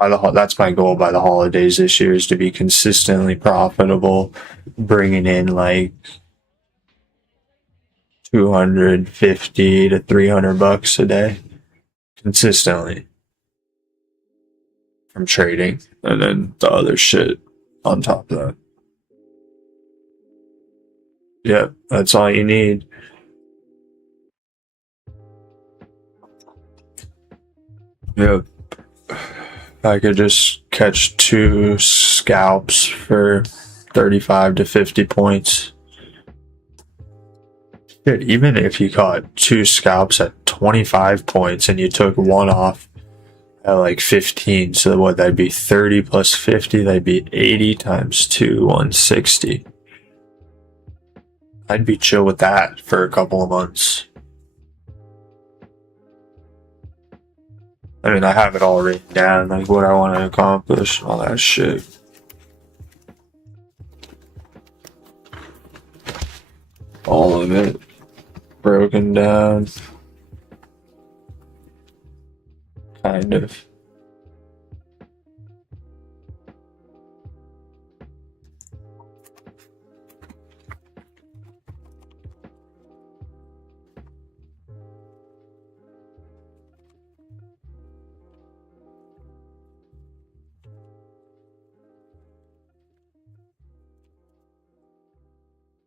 that's my goal by the holidays this year, is to be consistently profitable, bringing in like 250 to $300 a day consistently from trading, and then the other shit on top of that. Yep, that's all you need. Yep. I could just catch 2 scalps for 35 to 50 points. Shit, even if you caught 2 scalps at 25 points and you took one off at like 15, so what, that'd be 30 plus 50, that'd be 80 times 2, 160. I'd be chill with that for a couple of months. I mean, I have it all written down, like what I want to accomplish, all that shit. All of it broken down. Kind of.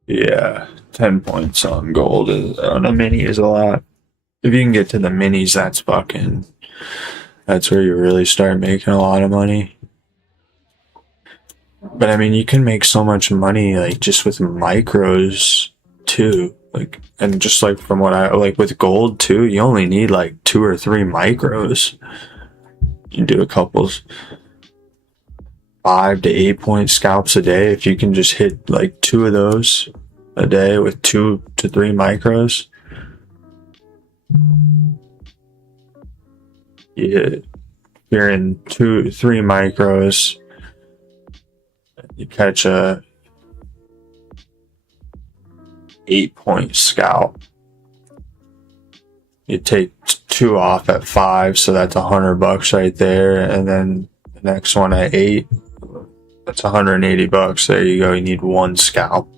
Yeah, 10 points on gold on a mini is a lot. If you can get to the minis, that's where you really start making a lot of money. But I mean, you can make so much money like just with micros too. Like, and just like from what I like with gold too, you only need like 2 or 3 micros. You do a couples 5 to 8 point scalps a day. If you can just hit like 2 of those a day with 2 to 3 micros, you're in 2 3 micros, you catch a 8 point scalp. You take 2 off at 5, so that's $100 right there, and then the next one at 8, that's $180. There you go. You need 1 scalp.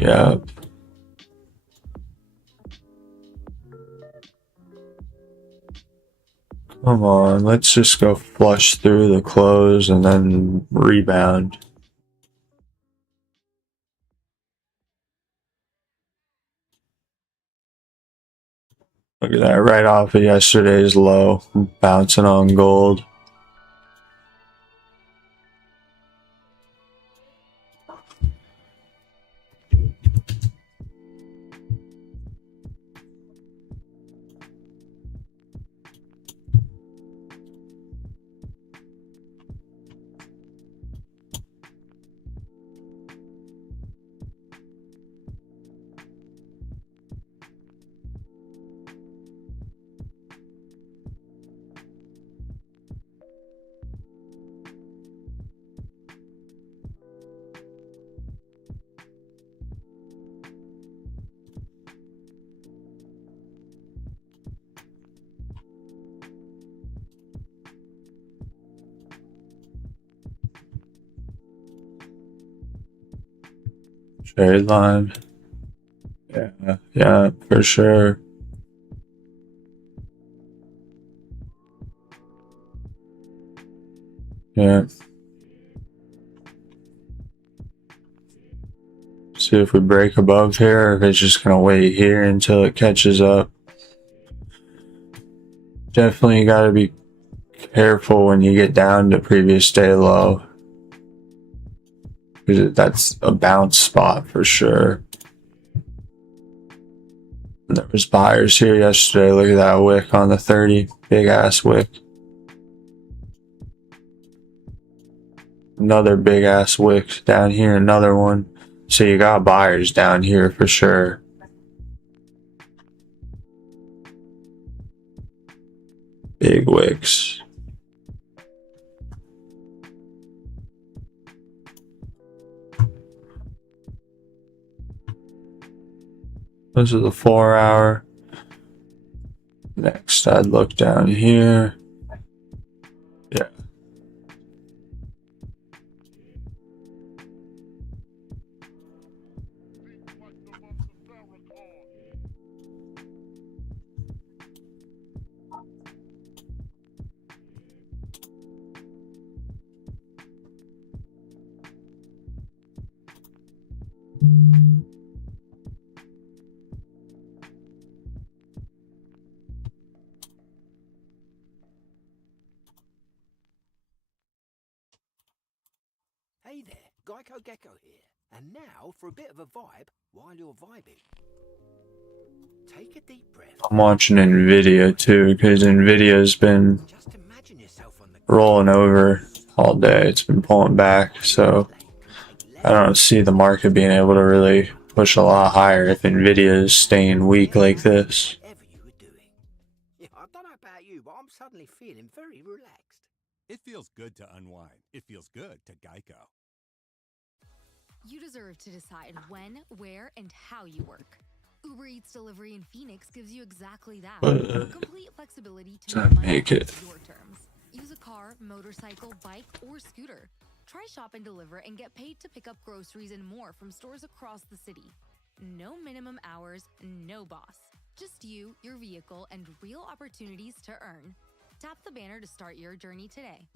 Yeah. Come on, let's just go flush through the close and then rebound. Look at that, right off of yesterday's low, bouncing on gold. Trade line. Yeah, for sure. Yeah. See if we break above here, or if it's just gonna wait here until it catches up. Definitely gotta be careful when you get down to previous day low, because that's a bounce spot for sure. There was buyers here yesterday. Look at that wick on the 30, big ass wick. Another big ass wick down here, another one. So you got buyers down here for sure. Big wicks. This is a 4 hour. Next, I'd look down here. Yeah. Hey there, Geico Gecko here. And now for a bit of a vibe while you're vibing. Take a deep breath. I'm watching Nvidia too, because Nvidia's been rolling over all day. It's been pulling back, so I don't see the market being able to really push a lot higher if Nvidia is staying weak like this. Yeah, I don't know about you, but I'm suddenly feeling very relaxed. It feels good to unwind. It feels good to Geico. You deserve to decide when, where, and how you work. Uber Eats delivery in Phoenix gives you exactly that. Complete flexibility to Make it. your terms. Use a car, motorcycle, bike, or scooter. Try Shop and Deliver and get paid to pick up groceries and more from stores across the city. No minimum hours, no boss. Just you, your vehicle, and real opportunities to earn. Tap the banner to start your journey today.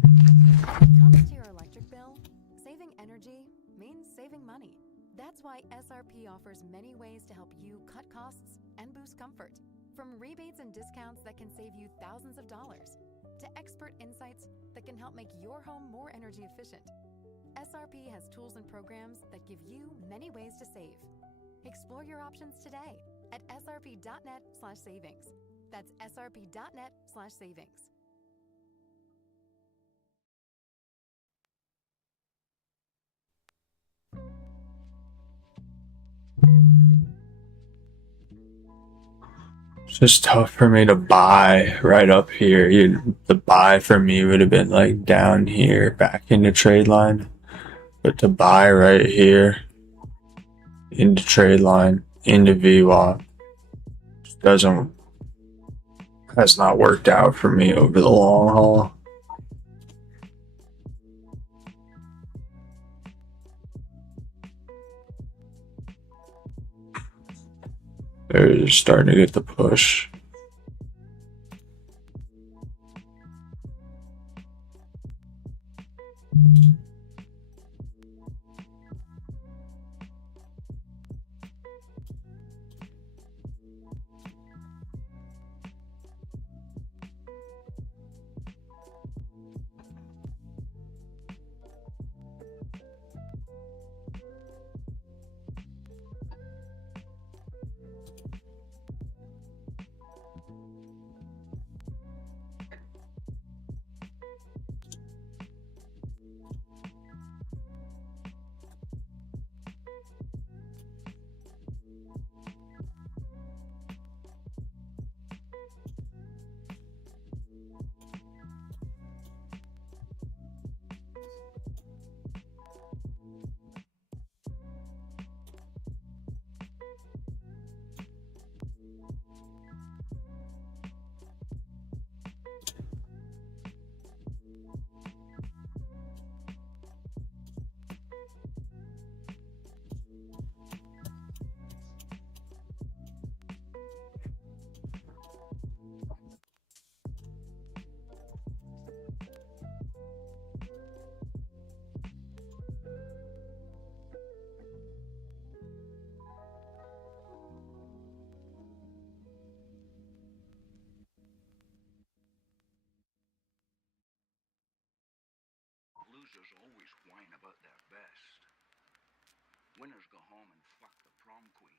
When it comes to your electric bill, saving energy means saving money. That's why SRP offers many ways to help you cut costs and boost comfort. From rebates and discounts that can save you thousands of dollars, to expert insights that can help make your home more energy efficient. SRP has tools and programs that give you many ways to save. Explore your options today at srp.net/savings. That's srp.net/savings. It's just tough for me to buy right up here. The buy for me would have been like down here, back into trade line. But to buy right here, into trade line, into VWAP, has not worked out for me over the long haul. They're starting to get the push. Winners go home and fuck the prom queen.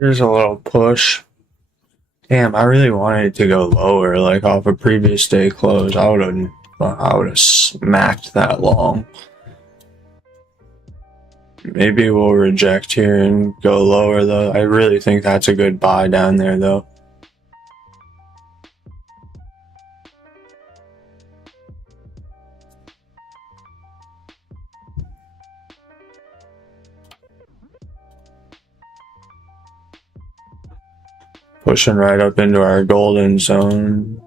Here's a little push. Damn, I really wanted it to go lower, like off a previous day close. I would have smacked that long. Maybe we'll reject here and go lower though. I really think that's a good buy down there though. Pushing right up into our golden zone.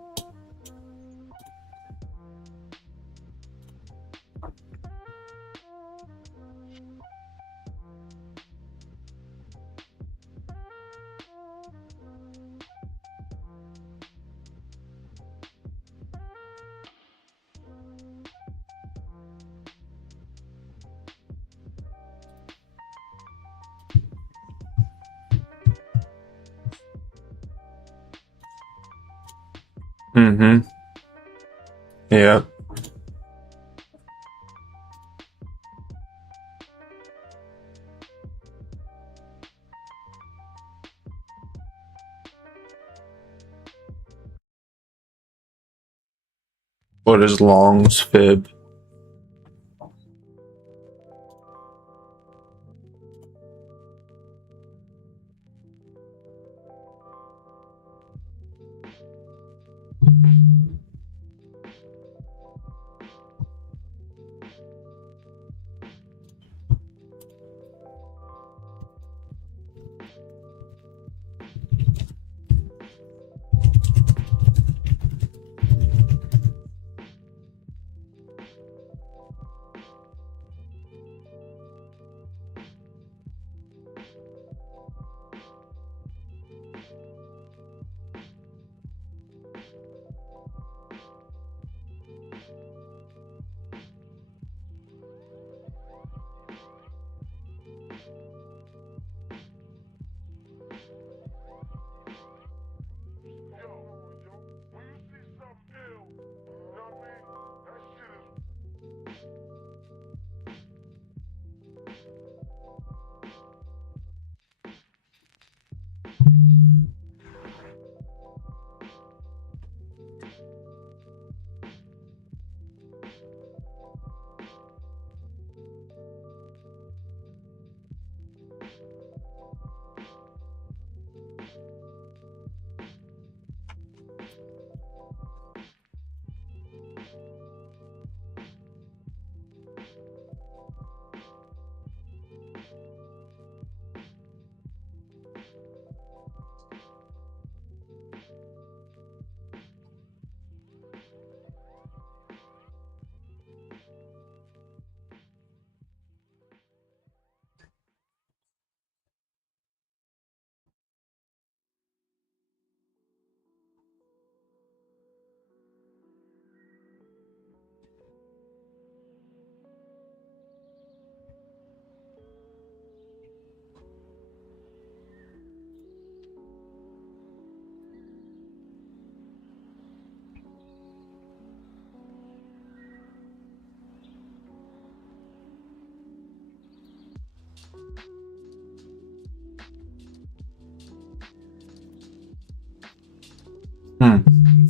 Mm-hmm. Yep. What is Long's fib?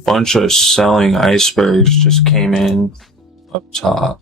Bunch of selling icebergs just came in up top.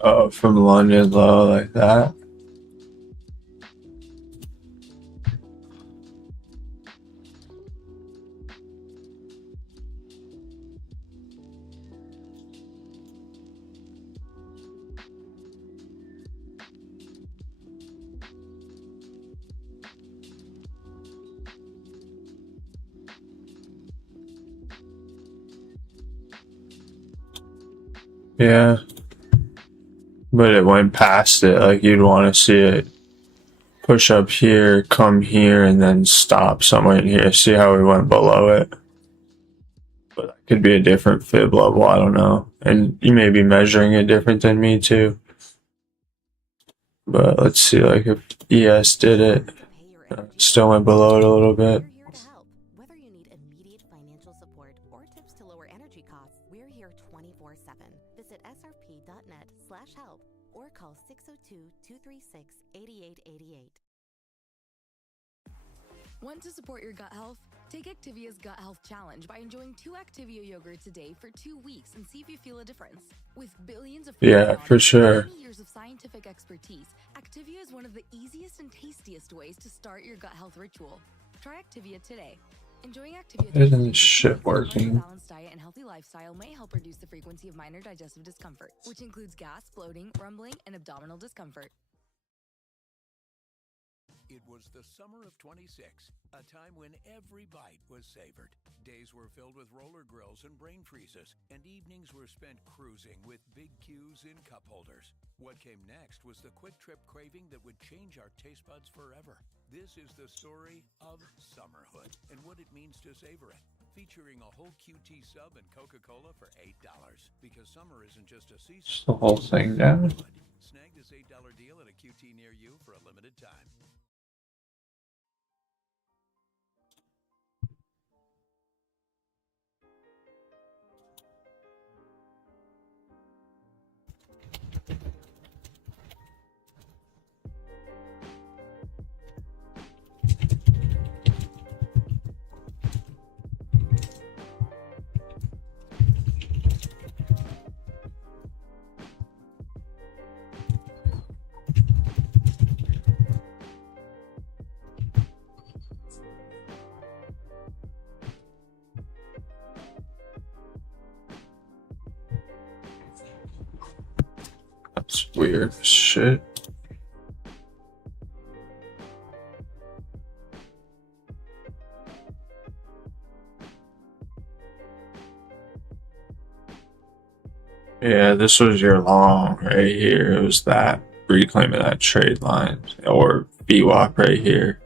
Oh, from London low like that. Yeah. But it went past it. Like you'd want to see it push up here, come here, and then stop somewhere in here. See how we went below it? But that could be a different fib level. I don't know. And you may be measuring it different than me too. But let's see, like if ES did it, still went below it a little bit. Whether you need immediate financial support or tips to lower energy costs, we're here 24/7. Visit srp.net/help or call 602-236-8888. Want to support your gut health? Take Activia's Gut Health Challenge by enjoying 2 Activia yogurts a day for 2 weeks and see if you feel a difference. With billions of for sure. and many years of scientific expertise, Activia is one of the easiest and tastiest ways to start your gut health ritual. Try Activia today. Enjoying Activia Isn't this shit working? balanced diet and healthy lifestyle may help reduce the frequency of minor digestive discomfort, which includes gas, bloating, rumbling, and abdominal discomfort. It was the summer of 26, a time when every bite was savored. Days were filled with roller grills and brain freezes, and evenings were spent cruising with big Qs in cup holders. What came next was the quick trip craving that would change our taste buds forever. This is the story of Summerhood and what it means to savor it. Featuring a whole QT sub and Coca-Cola for $8. Because summer isn't just a season. Just the whole thing down. Snag this $8 deal at a QT near you for a limited time. That's weird shit. Yeah, this was your long right here. It was that reclaiming that trade line or VWAP right here.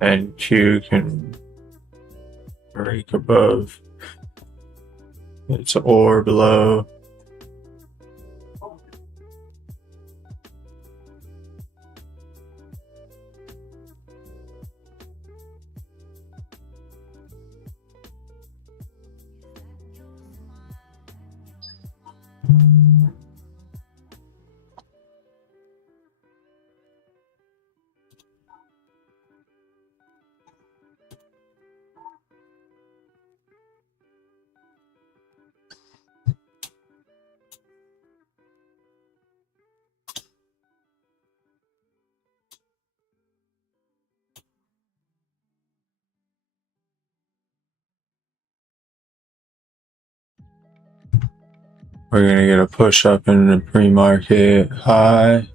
And Q can break above. It's ORB low. We're gonna get a push up in the pre-market high.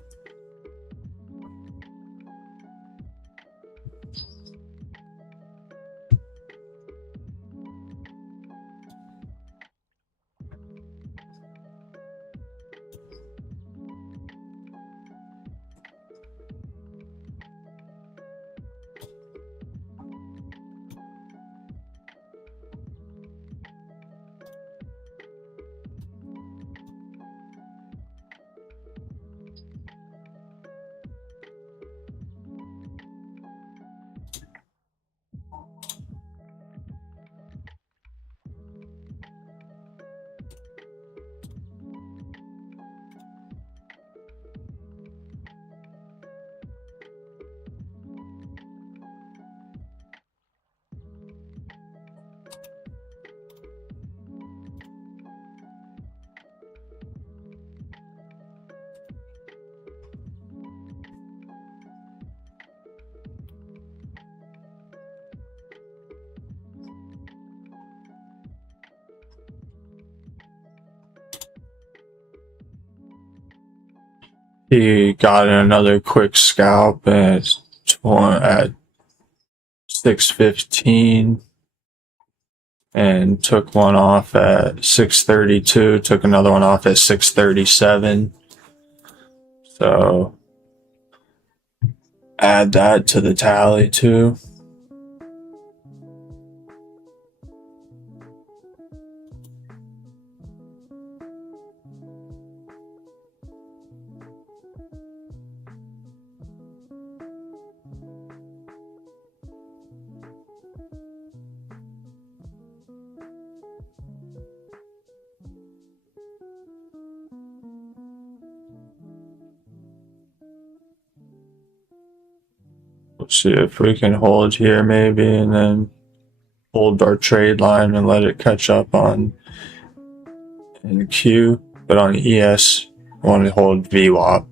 He got another quick scalp at 6:15 and took one off at 6:32, took another one off at 6:37. So add that to the tally too. Let's see if we can hold here maybe and then hold our trade line and let it catch up on in Q, but on ES, I want to hold VWAP.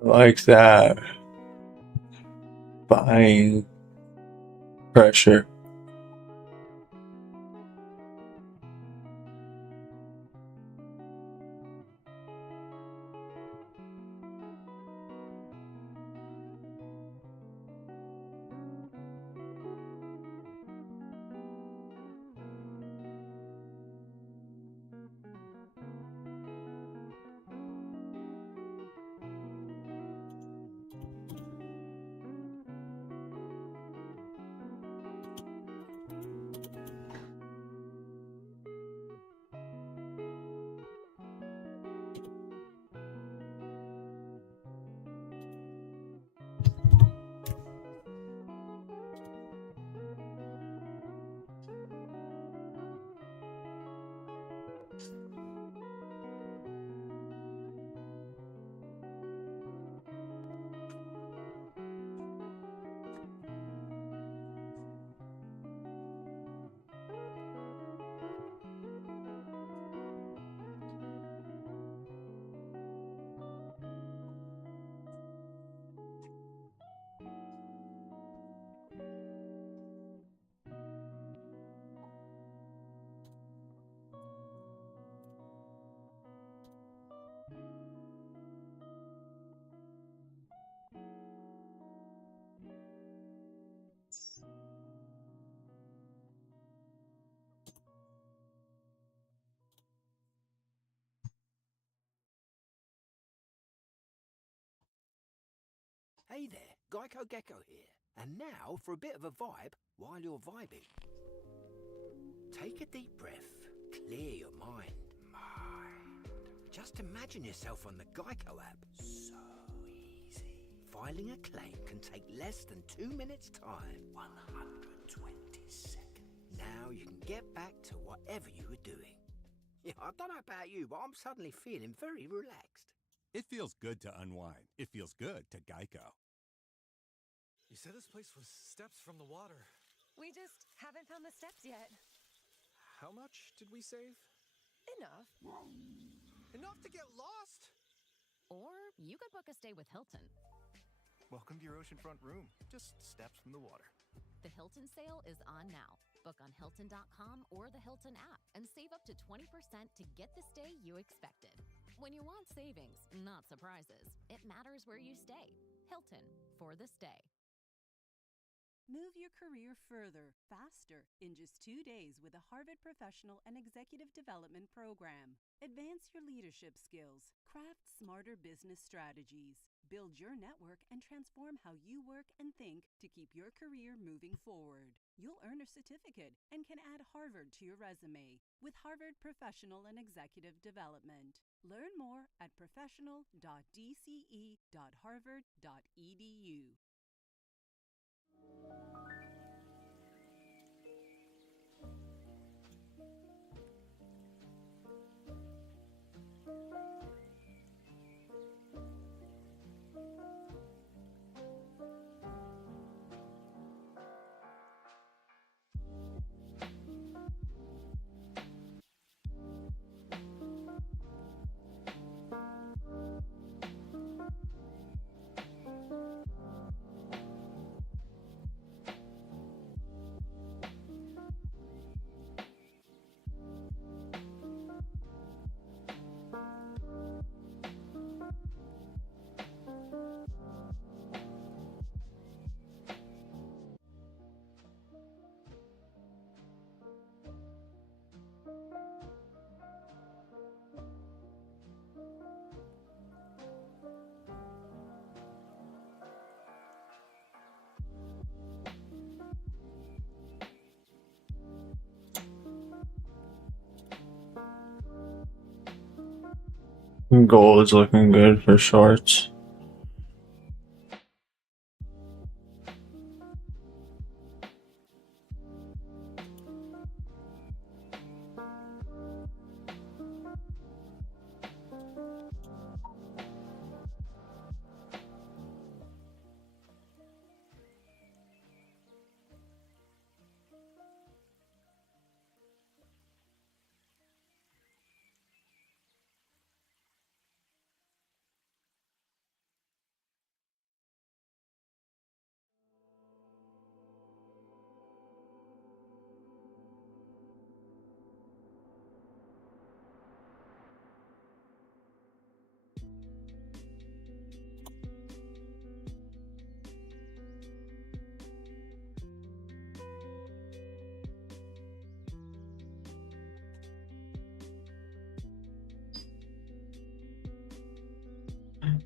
Like that. Buying pressure. Hey there, Geico Gecko here. And now for a bit of a vibe while you're vibing. Take a deep breath, clear your mind. Just imagine yourself on the Geico app. So easy. Filing a claim can take less than 2 minutes' time. 120 seconds. Now you can get back to whatever you were doing. Yeah, I don't know about you, but I'm suddenly feeling very relaxed. It feels good to unwind. It feels good to Geico. You said this place was steps from the water. We just haven't found the steps yet. How much did we save? Enough. Enough to get lost? Or you could book a stay with Hilton. Welcome to your oceanfront room. Just steps from the water. The Hilton sale is on now. Book on Hilton.com or the Hilton app and save up to 20% to get the stay you expected. When you want savings, not surprises, it matters where you stay. Hilton, for the stay. Move your career further, faster, in just 2 days with the Harvard Professional and Executive Development Program. Advance your leadership skills, craft smarter business strategies, build your network, and transform how you work and think to keep your career moving forward. You'll earn a certificate and can add Harvard to your resume with Harvard Professional and Executive Development. Learn more at professional.dce.harvard.edu. Gold is looking good for shorts.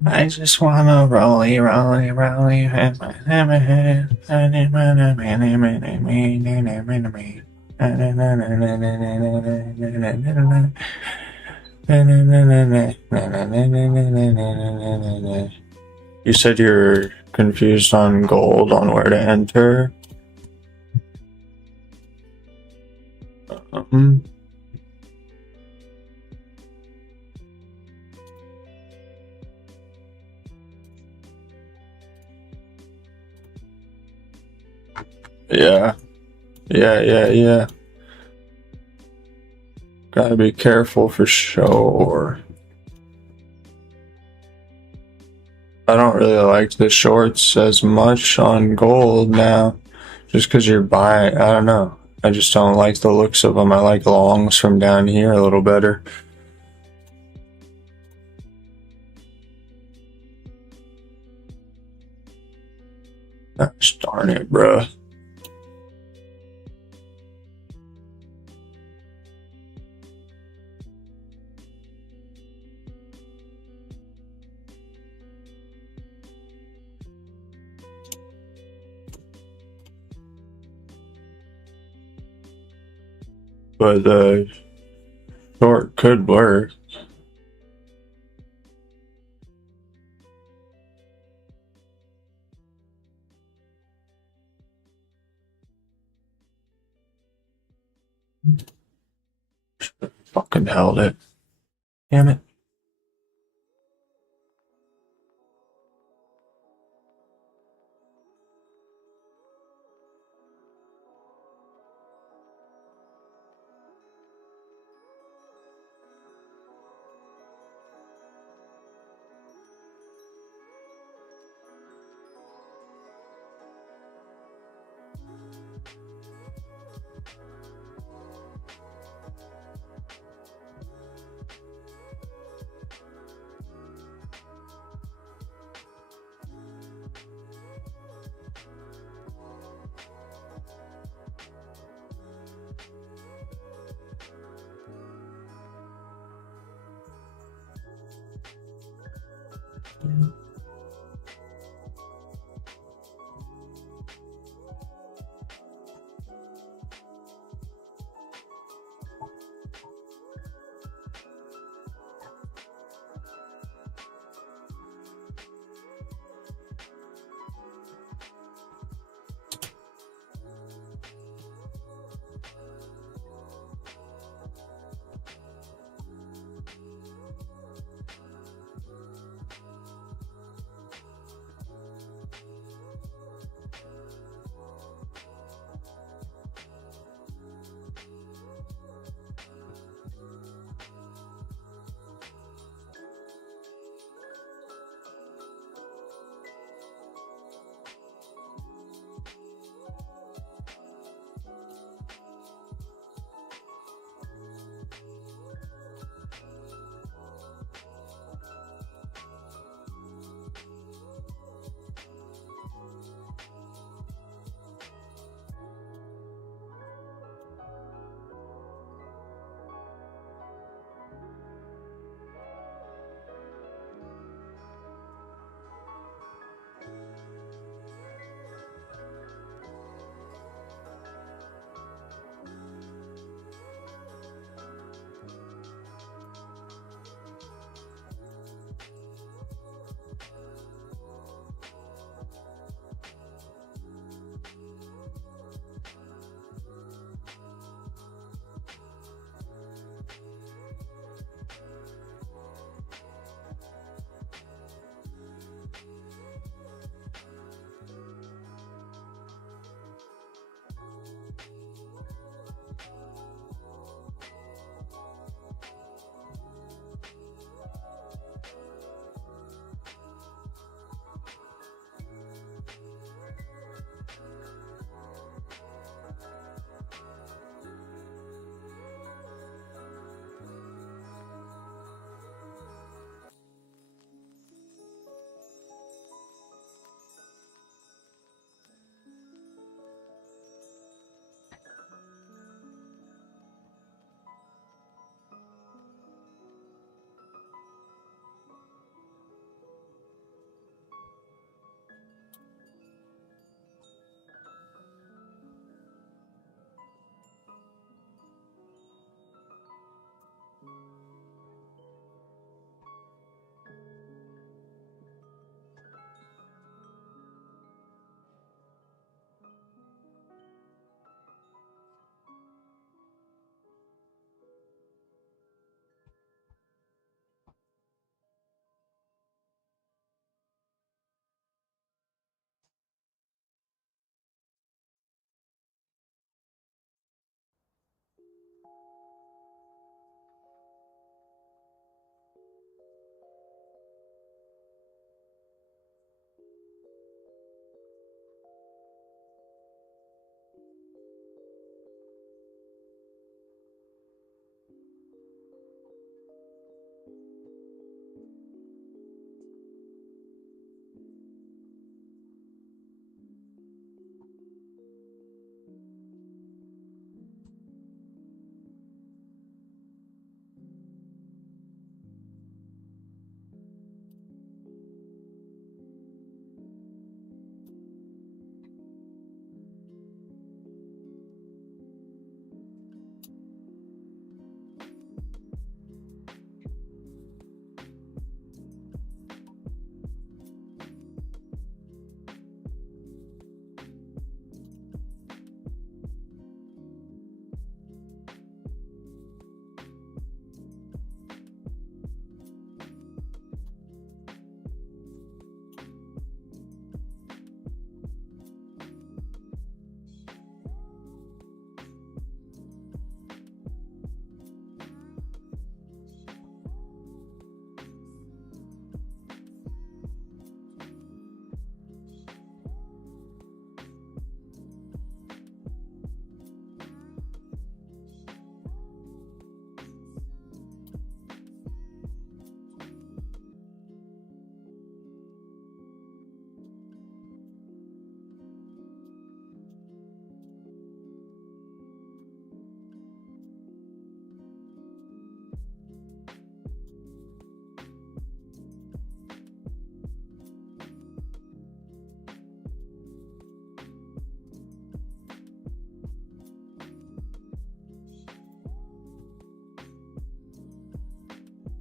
I just wanna rolly, rolly, rolly, have my hammer. You said you're confused on gold on where to enter. Yeah. Yeah. Gotta be careful for sure. I don't really like the shorts as much on gold now. Just because you're buying, I don't know. I just don't like the looks of them. I like longs from down here a little better. Gosh darn it, bruh. But the short could work. Fucking held it. Damn it.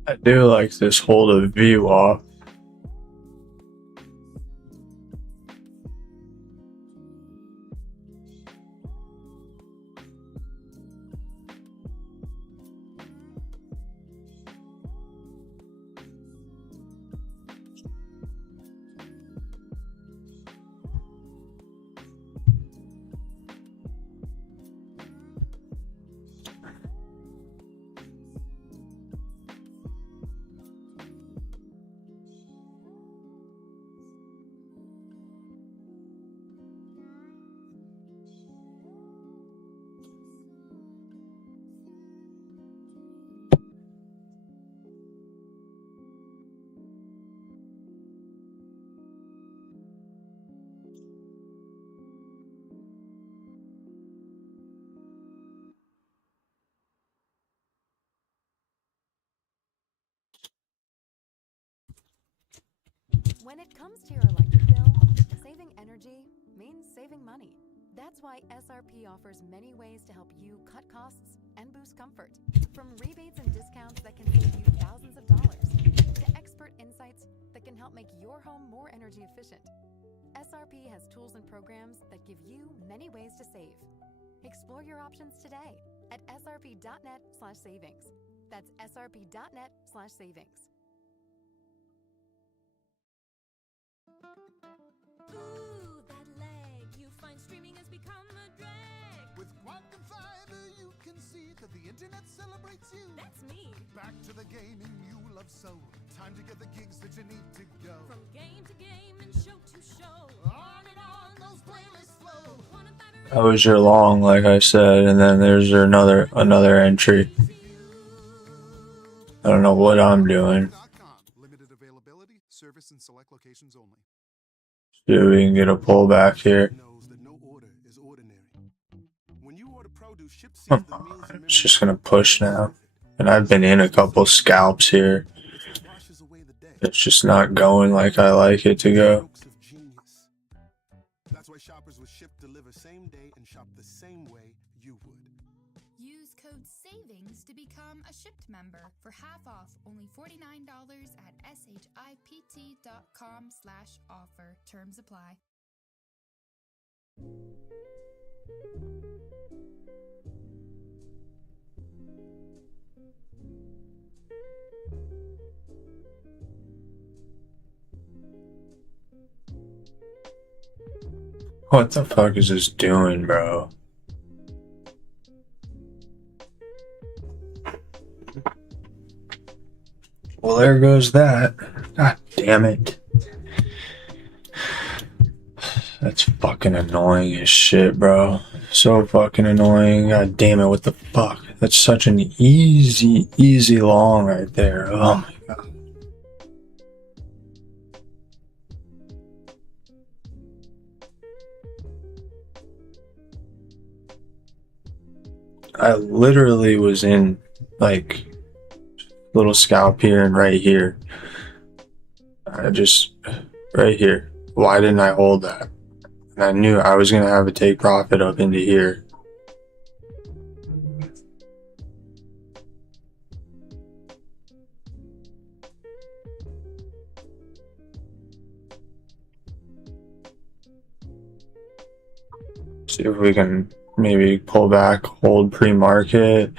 I do like this hold of view off. When it comes to your electric bill, saving energy means saving money. That's why SRP offers many ways to help you cut costs and boost comfort. From rebates and discounts that can save you thousands of dollars, to expert insights that can help make your home more energy efficient. SRP has tools and programs that give you many ways to save. Explore your options today at srp.net/savings. That's srp.net/savings. Ooh, that lag. You find streaming has become a drag. With Quantum Fiber, you can see that the internet celebrates you. That's me. Back to the gaming you love so. Time to get the gigs that you need to go. From game to game and show to show. On those playlists flow. That was your long, like I said, and then there's your another entry. I don't know what I'm doing. Limited availability, service in select locations only. See if we can get a pullback here. It's just gonna push now. And I've been in a couple scalps here. It's just not going like I like it to go. That's why shoppers with Ship Deliver same day and shop the same way you would. Use code SAVINGS to become a Shipped member for half off only $49 at shipt.com/offer. Terms apply. What the fuck is this doing, bro? Well, there goes that. God damn it. That's fucking annoying as shit, bro. So fucking annoying. God damn it, what the fuck? That's such an easy long right there. Oh my god. I literally was in, like, little scalp here and right here. Right here. Why didn't I hold that? And I knew I was gonna have a take profit up into here. See if we can maybe pull back, hold pre-market,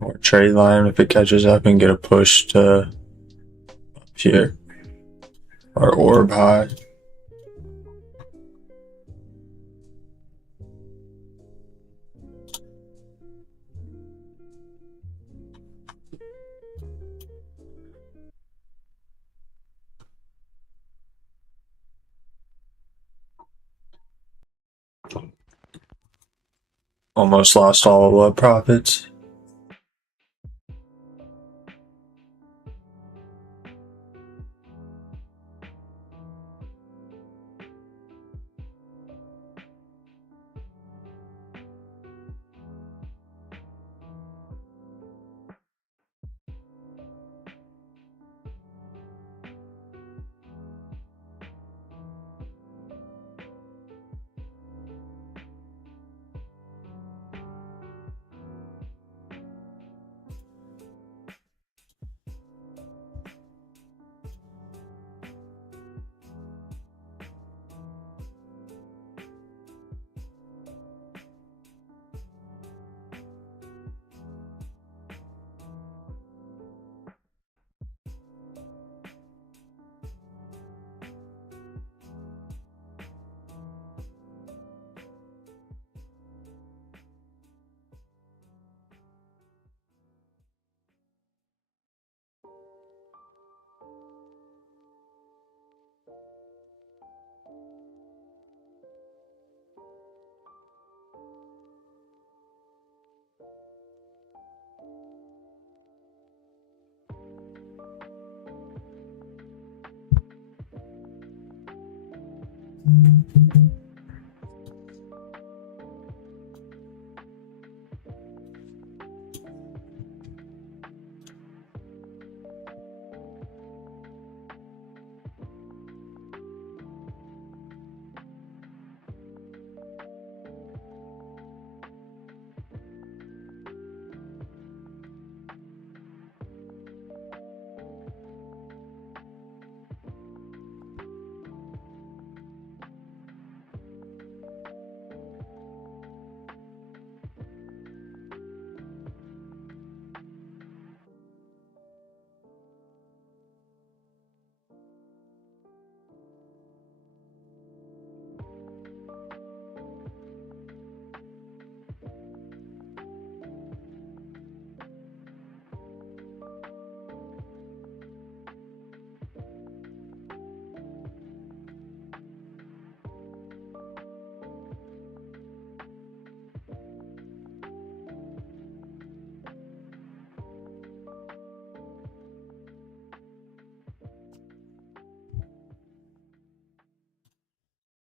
or trade line if it catches up and get a push to up here. Or orb high. Almost lost all of what profits.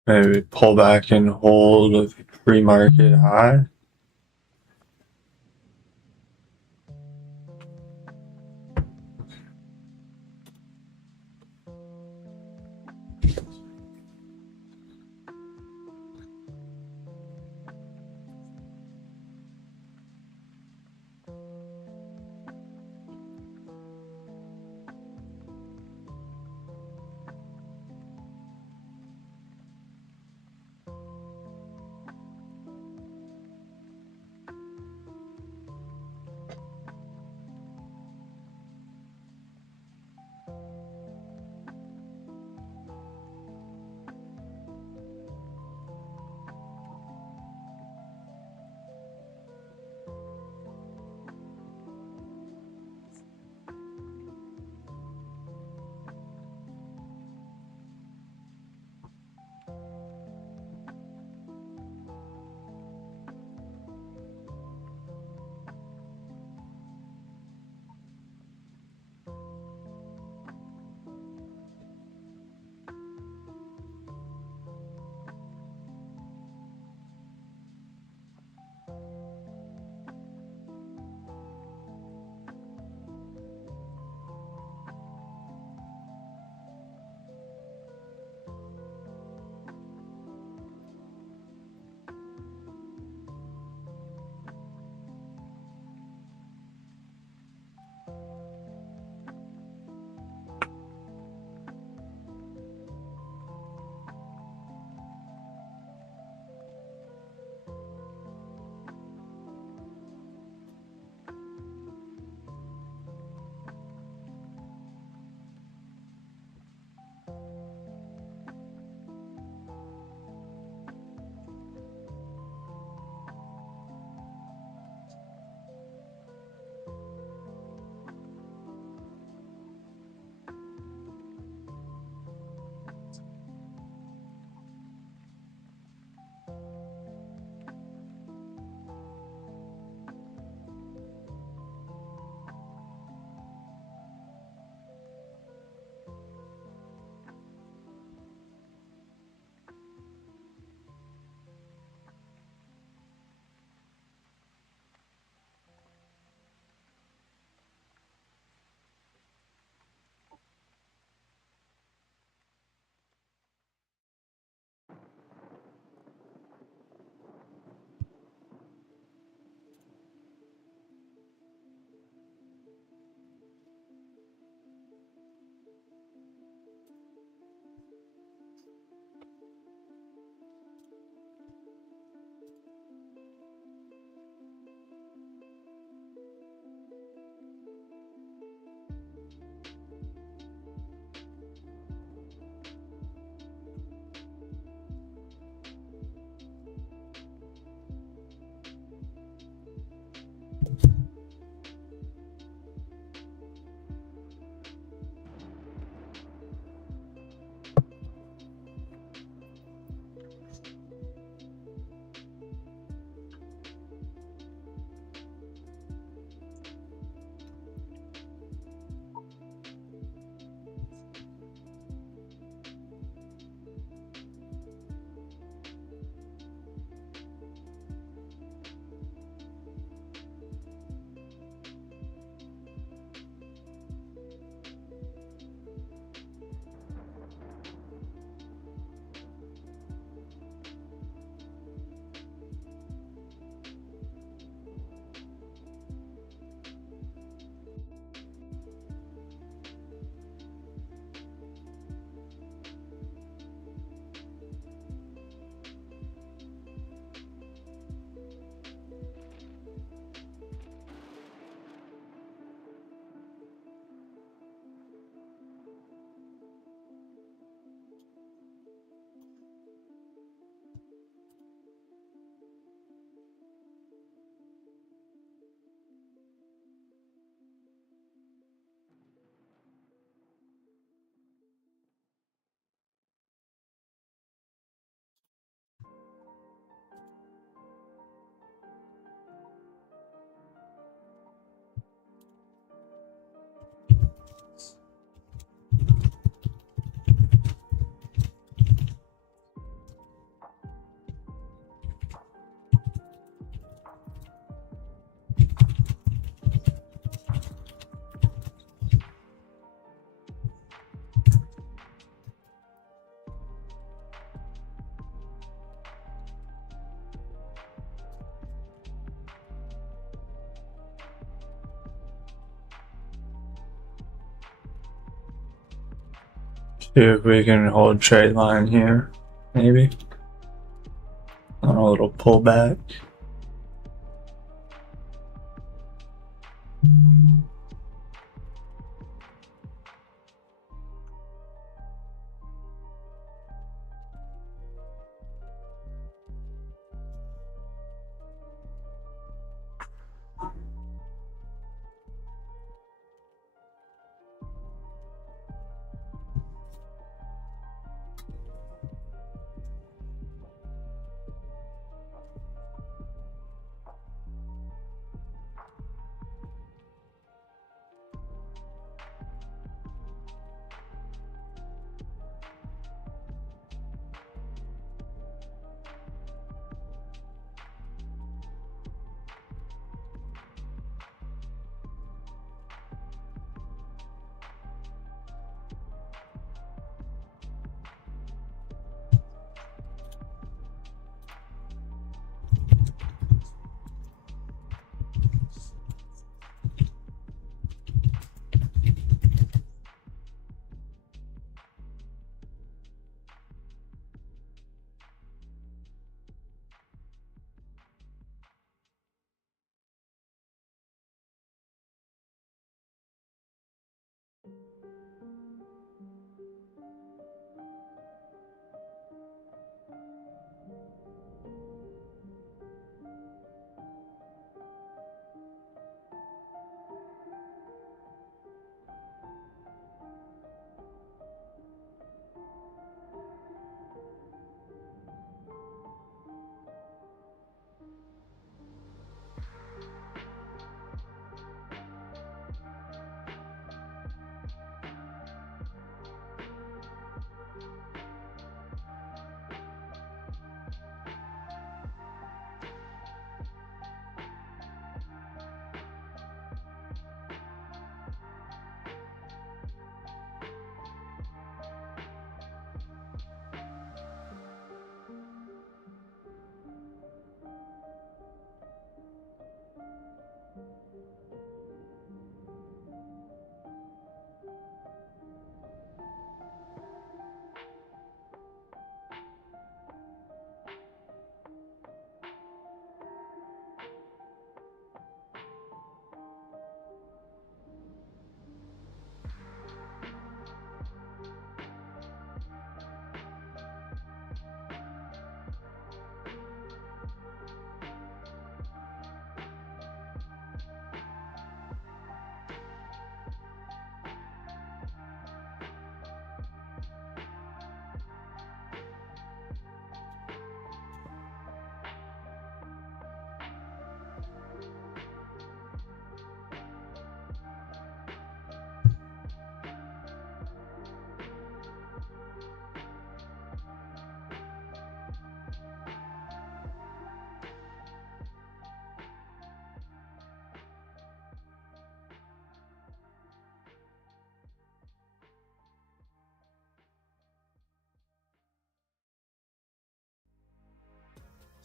Maybe pull back and hold a pre-market high. See if we can hold trade line here, maybe. On a little pullback.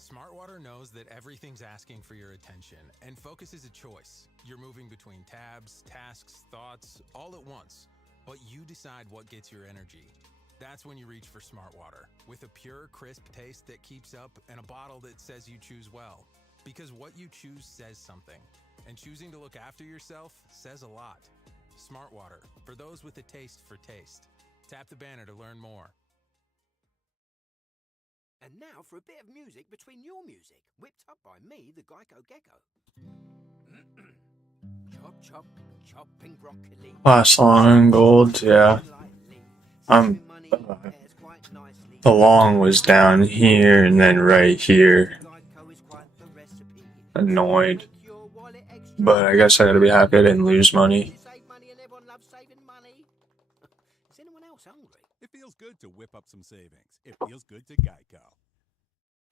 Smartwater knows that everything's asking for your attention, and focus is a choice. You're moving between tabs, tasks, thoughts, all at once, but you decide what gets your energy. That's when you reach for Smartwater, with a pure, crisp taste that keeps up and a bottle that says you choose well. Because what you choose says something, and choosing to look after yourself says a lot. Smartwater, for those with a taste for taste. Tap the banner to learn more. And now for a bit of music between your music, whipped up by me, the Geico Gecko. Chop, chop, chopping broccoli. Last long gold, yeah. The long was down here and then right here. Annoyed. But I guess I gotta be happy I didn't lose money. It feels good to whip up some savings. It feels good to Geico.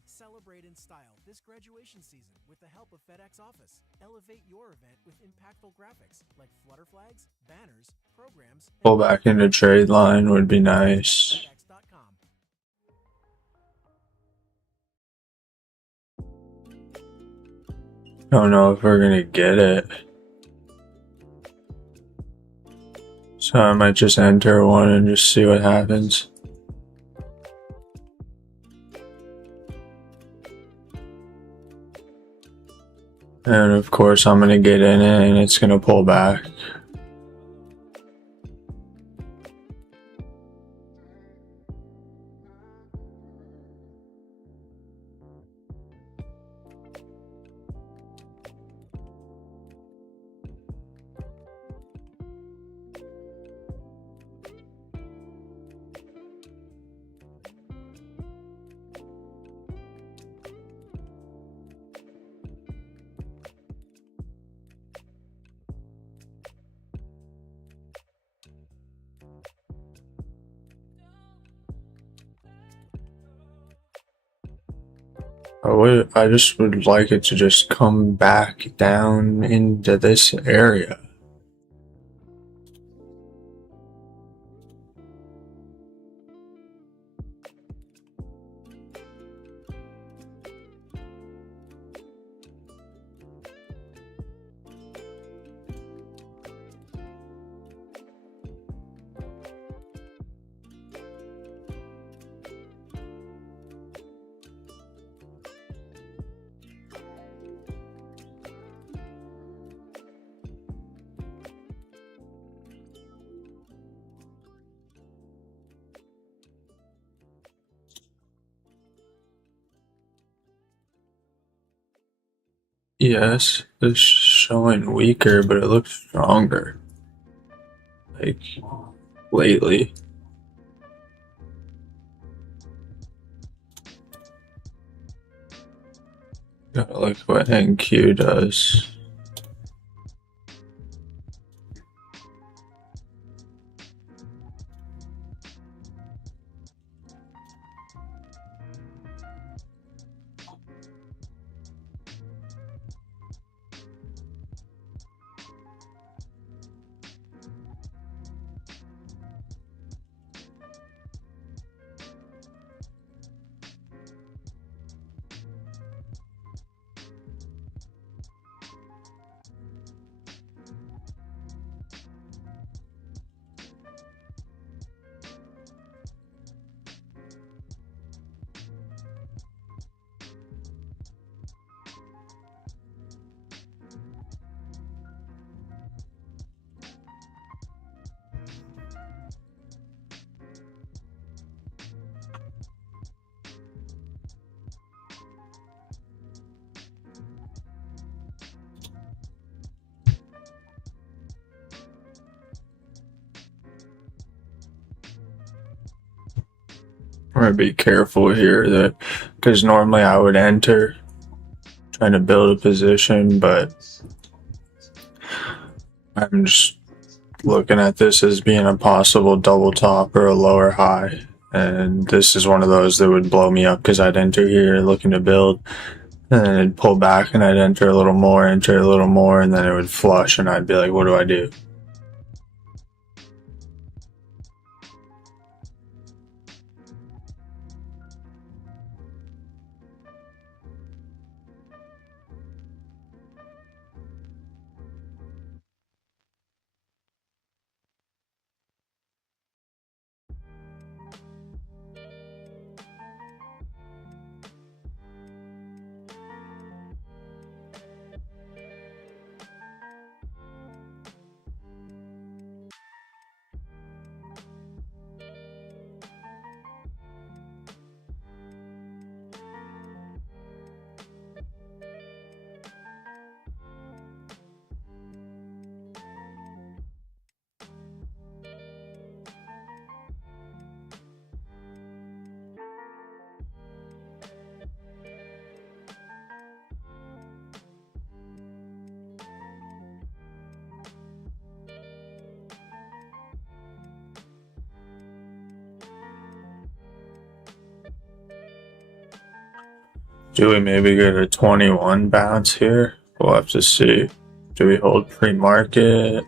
Celebrate in style this graduation season with the help of FedEx Office. Elevate your event with impactful graphics like flutter flags, banners, programs. Pull back into trade line would be nice. Don't know if we're gonna get it. So I might just enter one and just see what happens. And of course I'm gonna get in it and it's gonna pull back. I just would like it to just come back down into this area. Yes, it's showing weaker, but it looks stronger. Like, lately. Gotta look what NQ does. I'm gonna be careful here that because normally I would enter trying to build a position, but I'm just looking at this as being a possible double top or a lower high. And this is one of those that would blow me up because I'd enter here looking to build and then it'd pull back and I'd enter a little more, and then it would flush and I'd be like, what do I do? Do we maybe get a 21 bounce here? We'll have to see. Do we hold pre-market?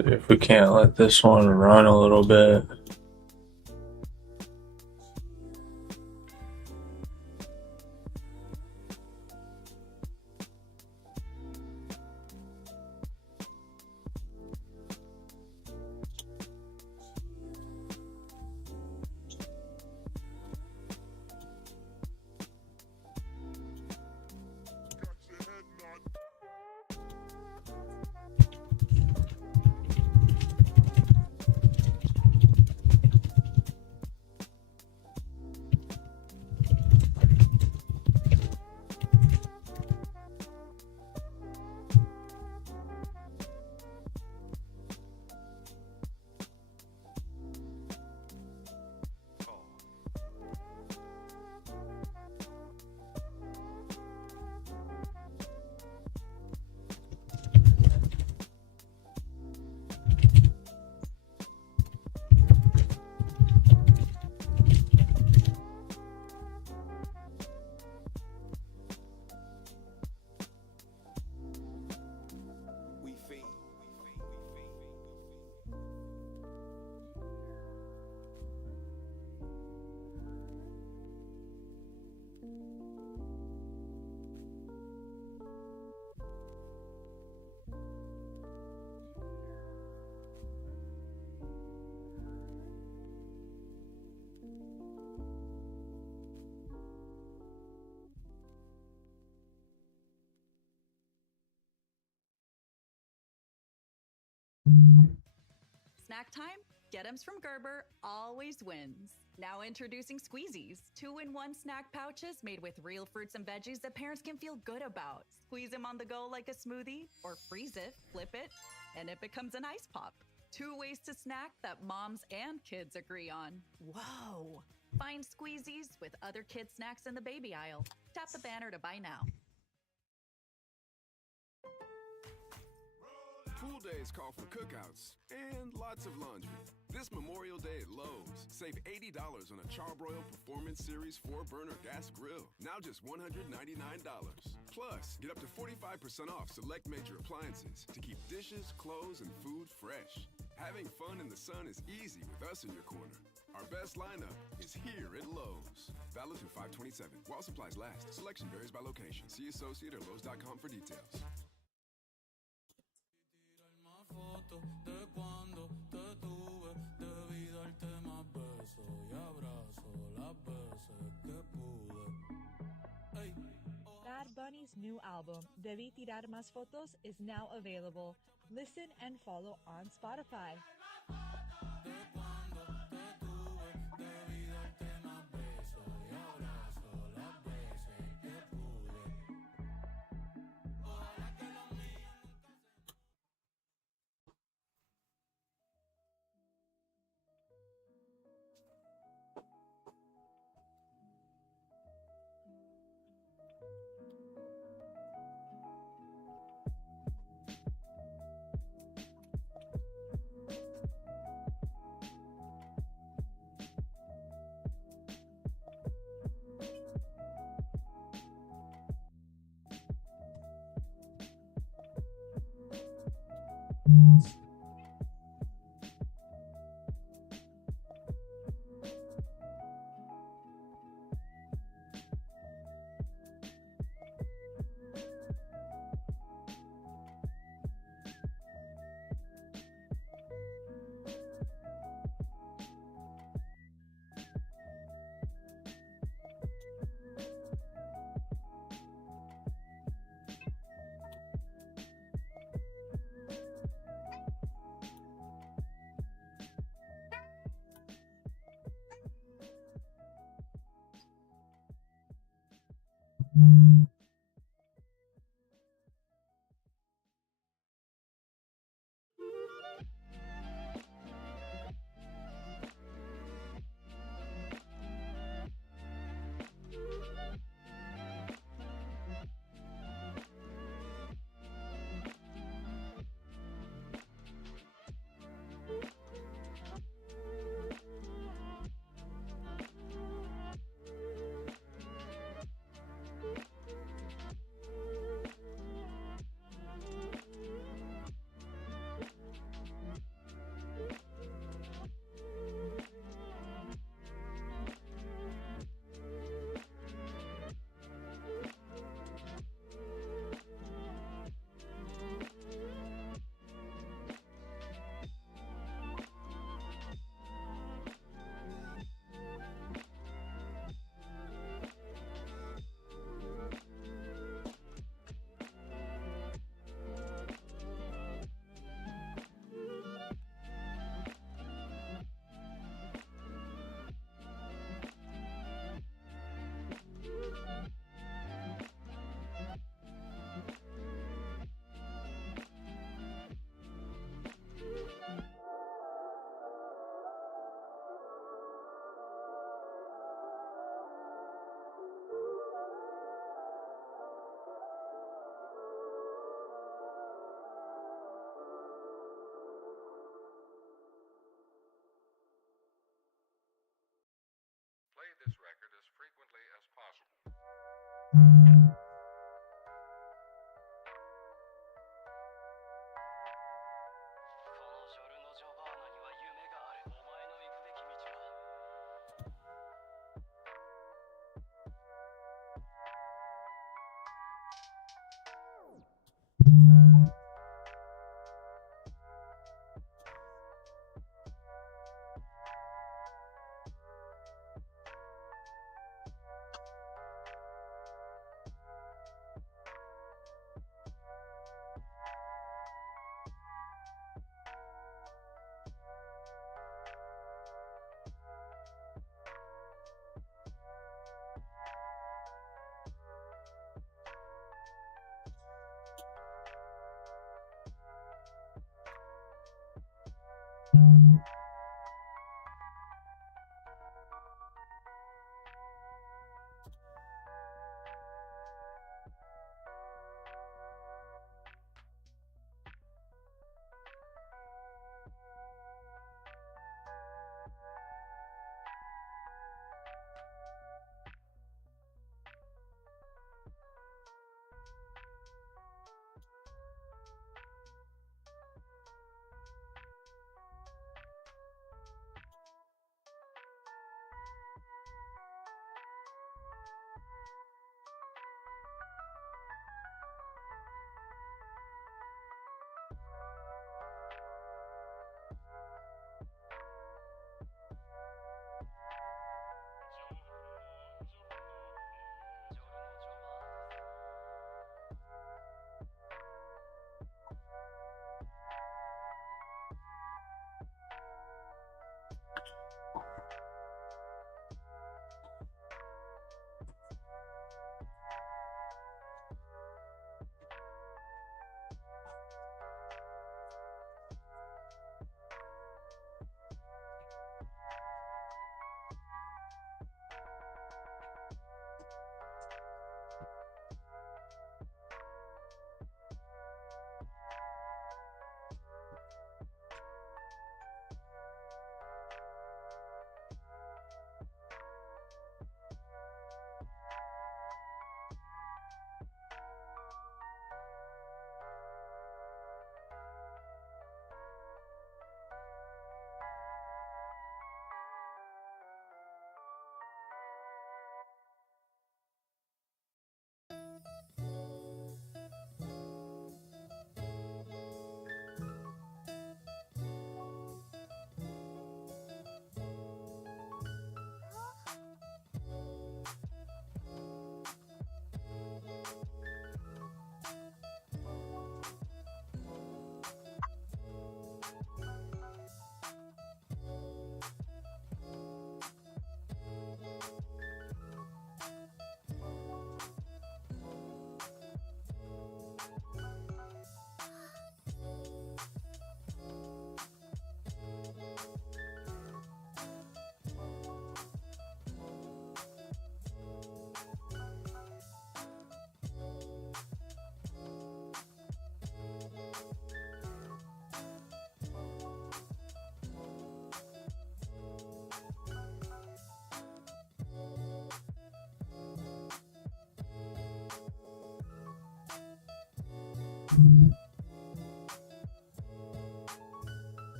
See if we can't let this one run a little bit. Snack time? Get 'ems from Gerber always wins. Now introducing Squeezies, 2-in-1 snack pouches made with real fruits and veggies that parents can feel good about. Squeeze them on the go like a smoothie, or freeze it, flip it, and it becomes an ice pop. 2 ways to snack that moms and kids agree on. Whoa! Find Squeezies with other kids' snacks in the baby aisle. Tap the banner to buy now. Pool days call for cookouts and lots of laundry. This Memorial Day at Lowe's, save $80 on a Charbroil Performance Series 4-burner gas grill, now just $199. Plus, get up to 45% off select major appliances to keep dishes, clothes, and food fresh. Having fun in the sun is easy with us in your corner. Our best lineup is here at Lowe's. Valid through 5/27. While supplies last. Selection varies by location. See associate or Lowe's.com for details. Foto de cuando te tuve, debí darte más besos y abrazo las veces que pude. Hey. Bad Bunny's new album, Debí Tirar Más Fotos, is now available. Listen and follow on Spotify.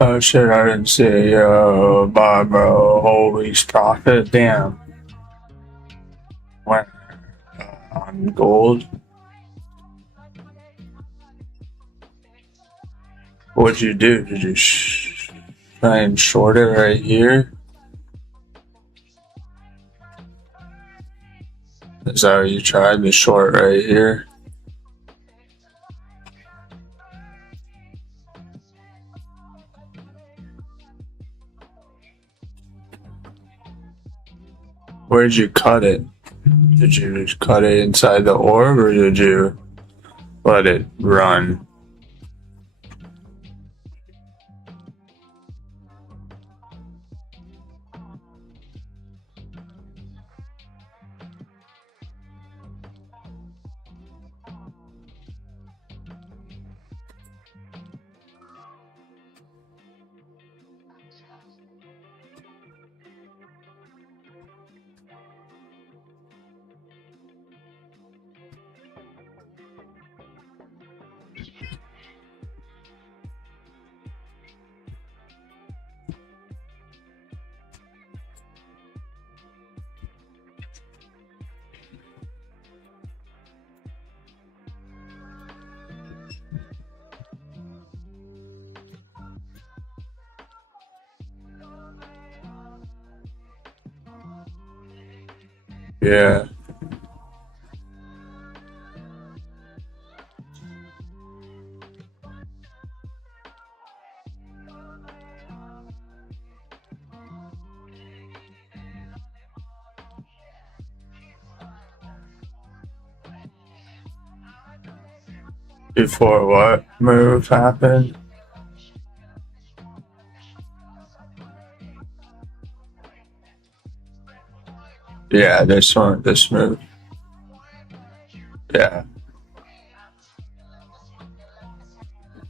Oh shit, I didn't see Bob whole week's profit. Damn. Went on gold. What'd you do? Did you try and short it right here? Is that what you tried to short right here? Where did you cut it? Did you just cut it inside the orb or did you let it run? Yeah. Before what move happened? Yeah, this one, this move. Yeah.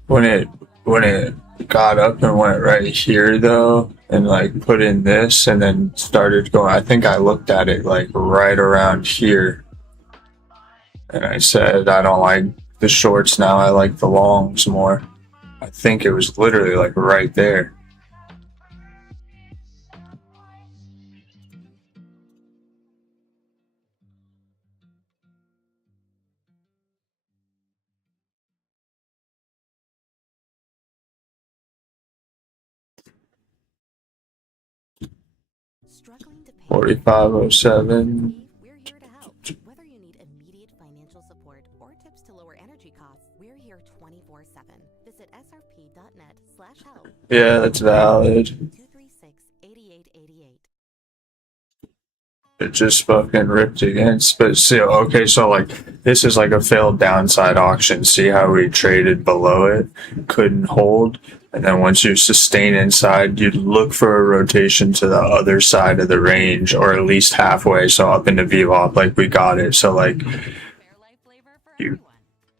When it got up and went right here though, and like put in this and then started going, I think I looked at it like right around here. And I said, I don't like the shorts now, I like the longs more. I think it was literally like right there. Struggling to pay 4507. we're here to help. Whether you need immediate financial support or tips to lower energy costs, we're here 24/7. Visit srp.net/help. Yeah, that's valid. 236-8888. It just fucking ripped against. But still, okay, so like this is like a failed downside auction. See how we traded below it? Couldn't hold. And then once you sustain inside, you'd look for a rotation to the other side of the range or at least halfway. So up into VWAP, like we got it. So like you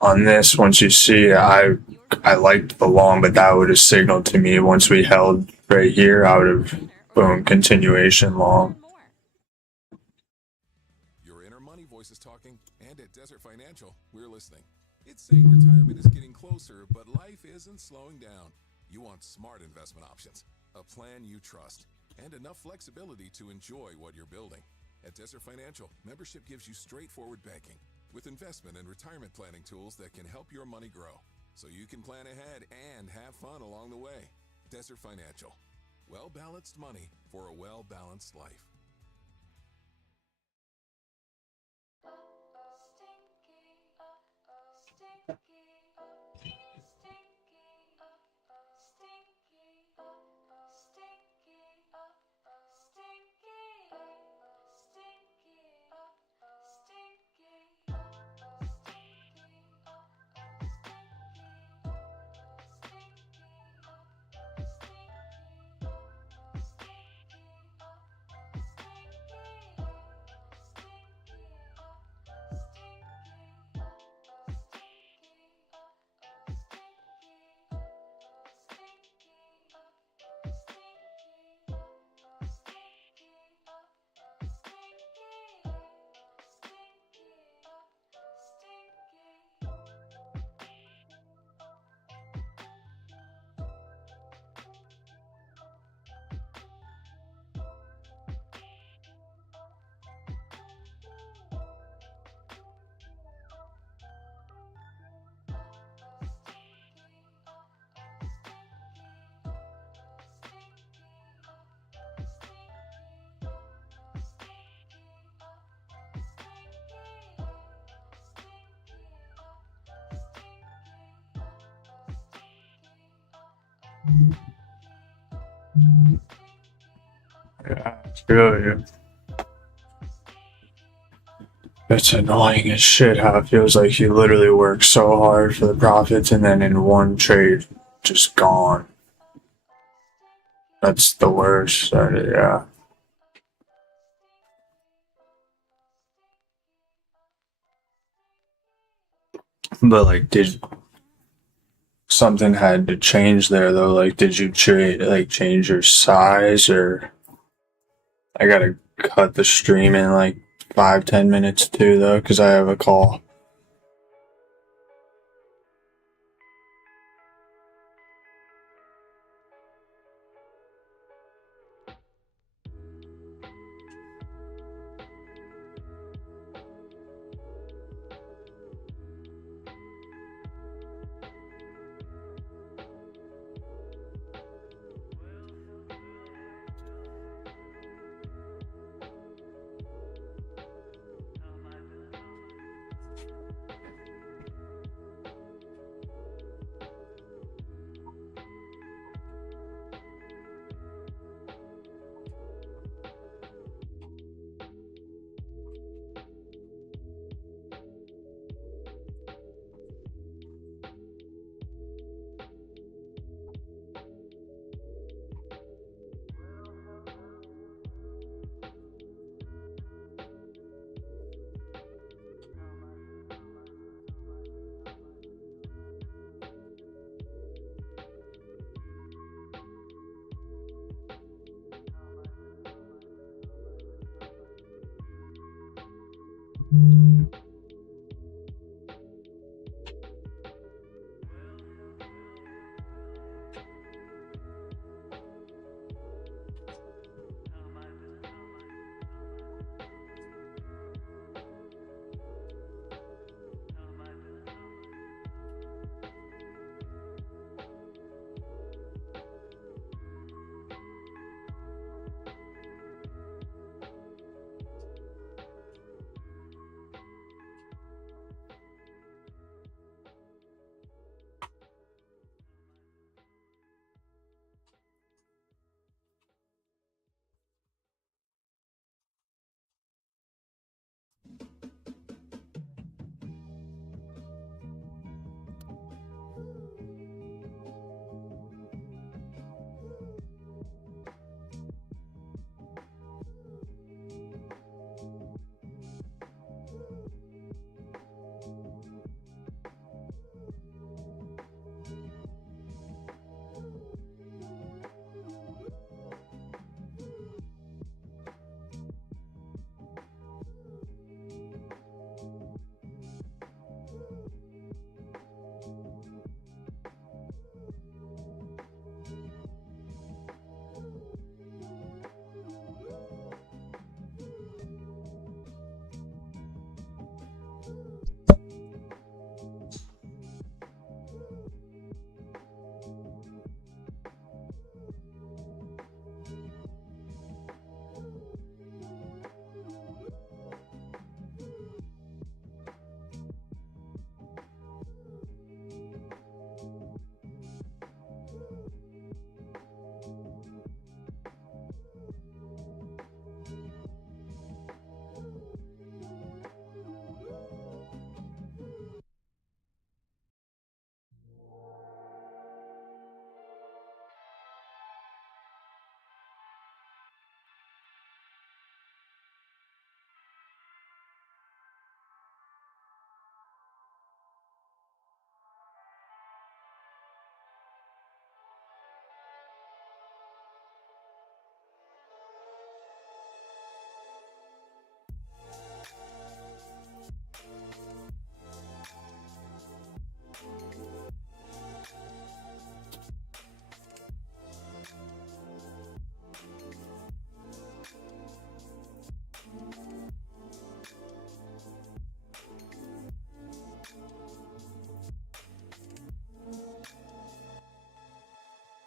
on this, once you see I liked the long, but that would have signaled to me once we held right here, I would have boom, continuation long. Your inner money voice is talking, and at Desert Financial, we're listening. It's saying retirement is getting closer, but life isn't slowing down. You want smart investment options, a plan you trust, and enough flexibility to enjoy what you're building. At Desert Financial, membership gives you straightforward banking with investment and retirement planning tools that can help your money grow, so you can plan ahead and have fun along the way. Desert Financial. Well-balanced money for a well-balanced life. Yeah, it's really. It's annoying as shit how it feels like you literally work so hard for the profits and then in one trade, just gone. That's the worst. Yeah. But like, did something had to change there though? Like, did you change your size or? I gotta cut the stream in like 5-10 minutes too though, because I have a call.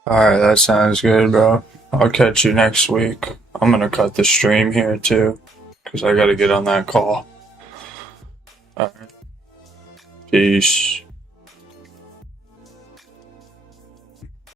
Alright, that sounds good, bro. I'll catch you next week. I'm gonna cut the stream here too, because I gotta get on that call. Alright. Peace.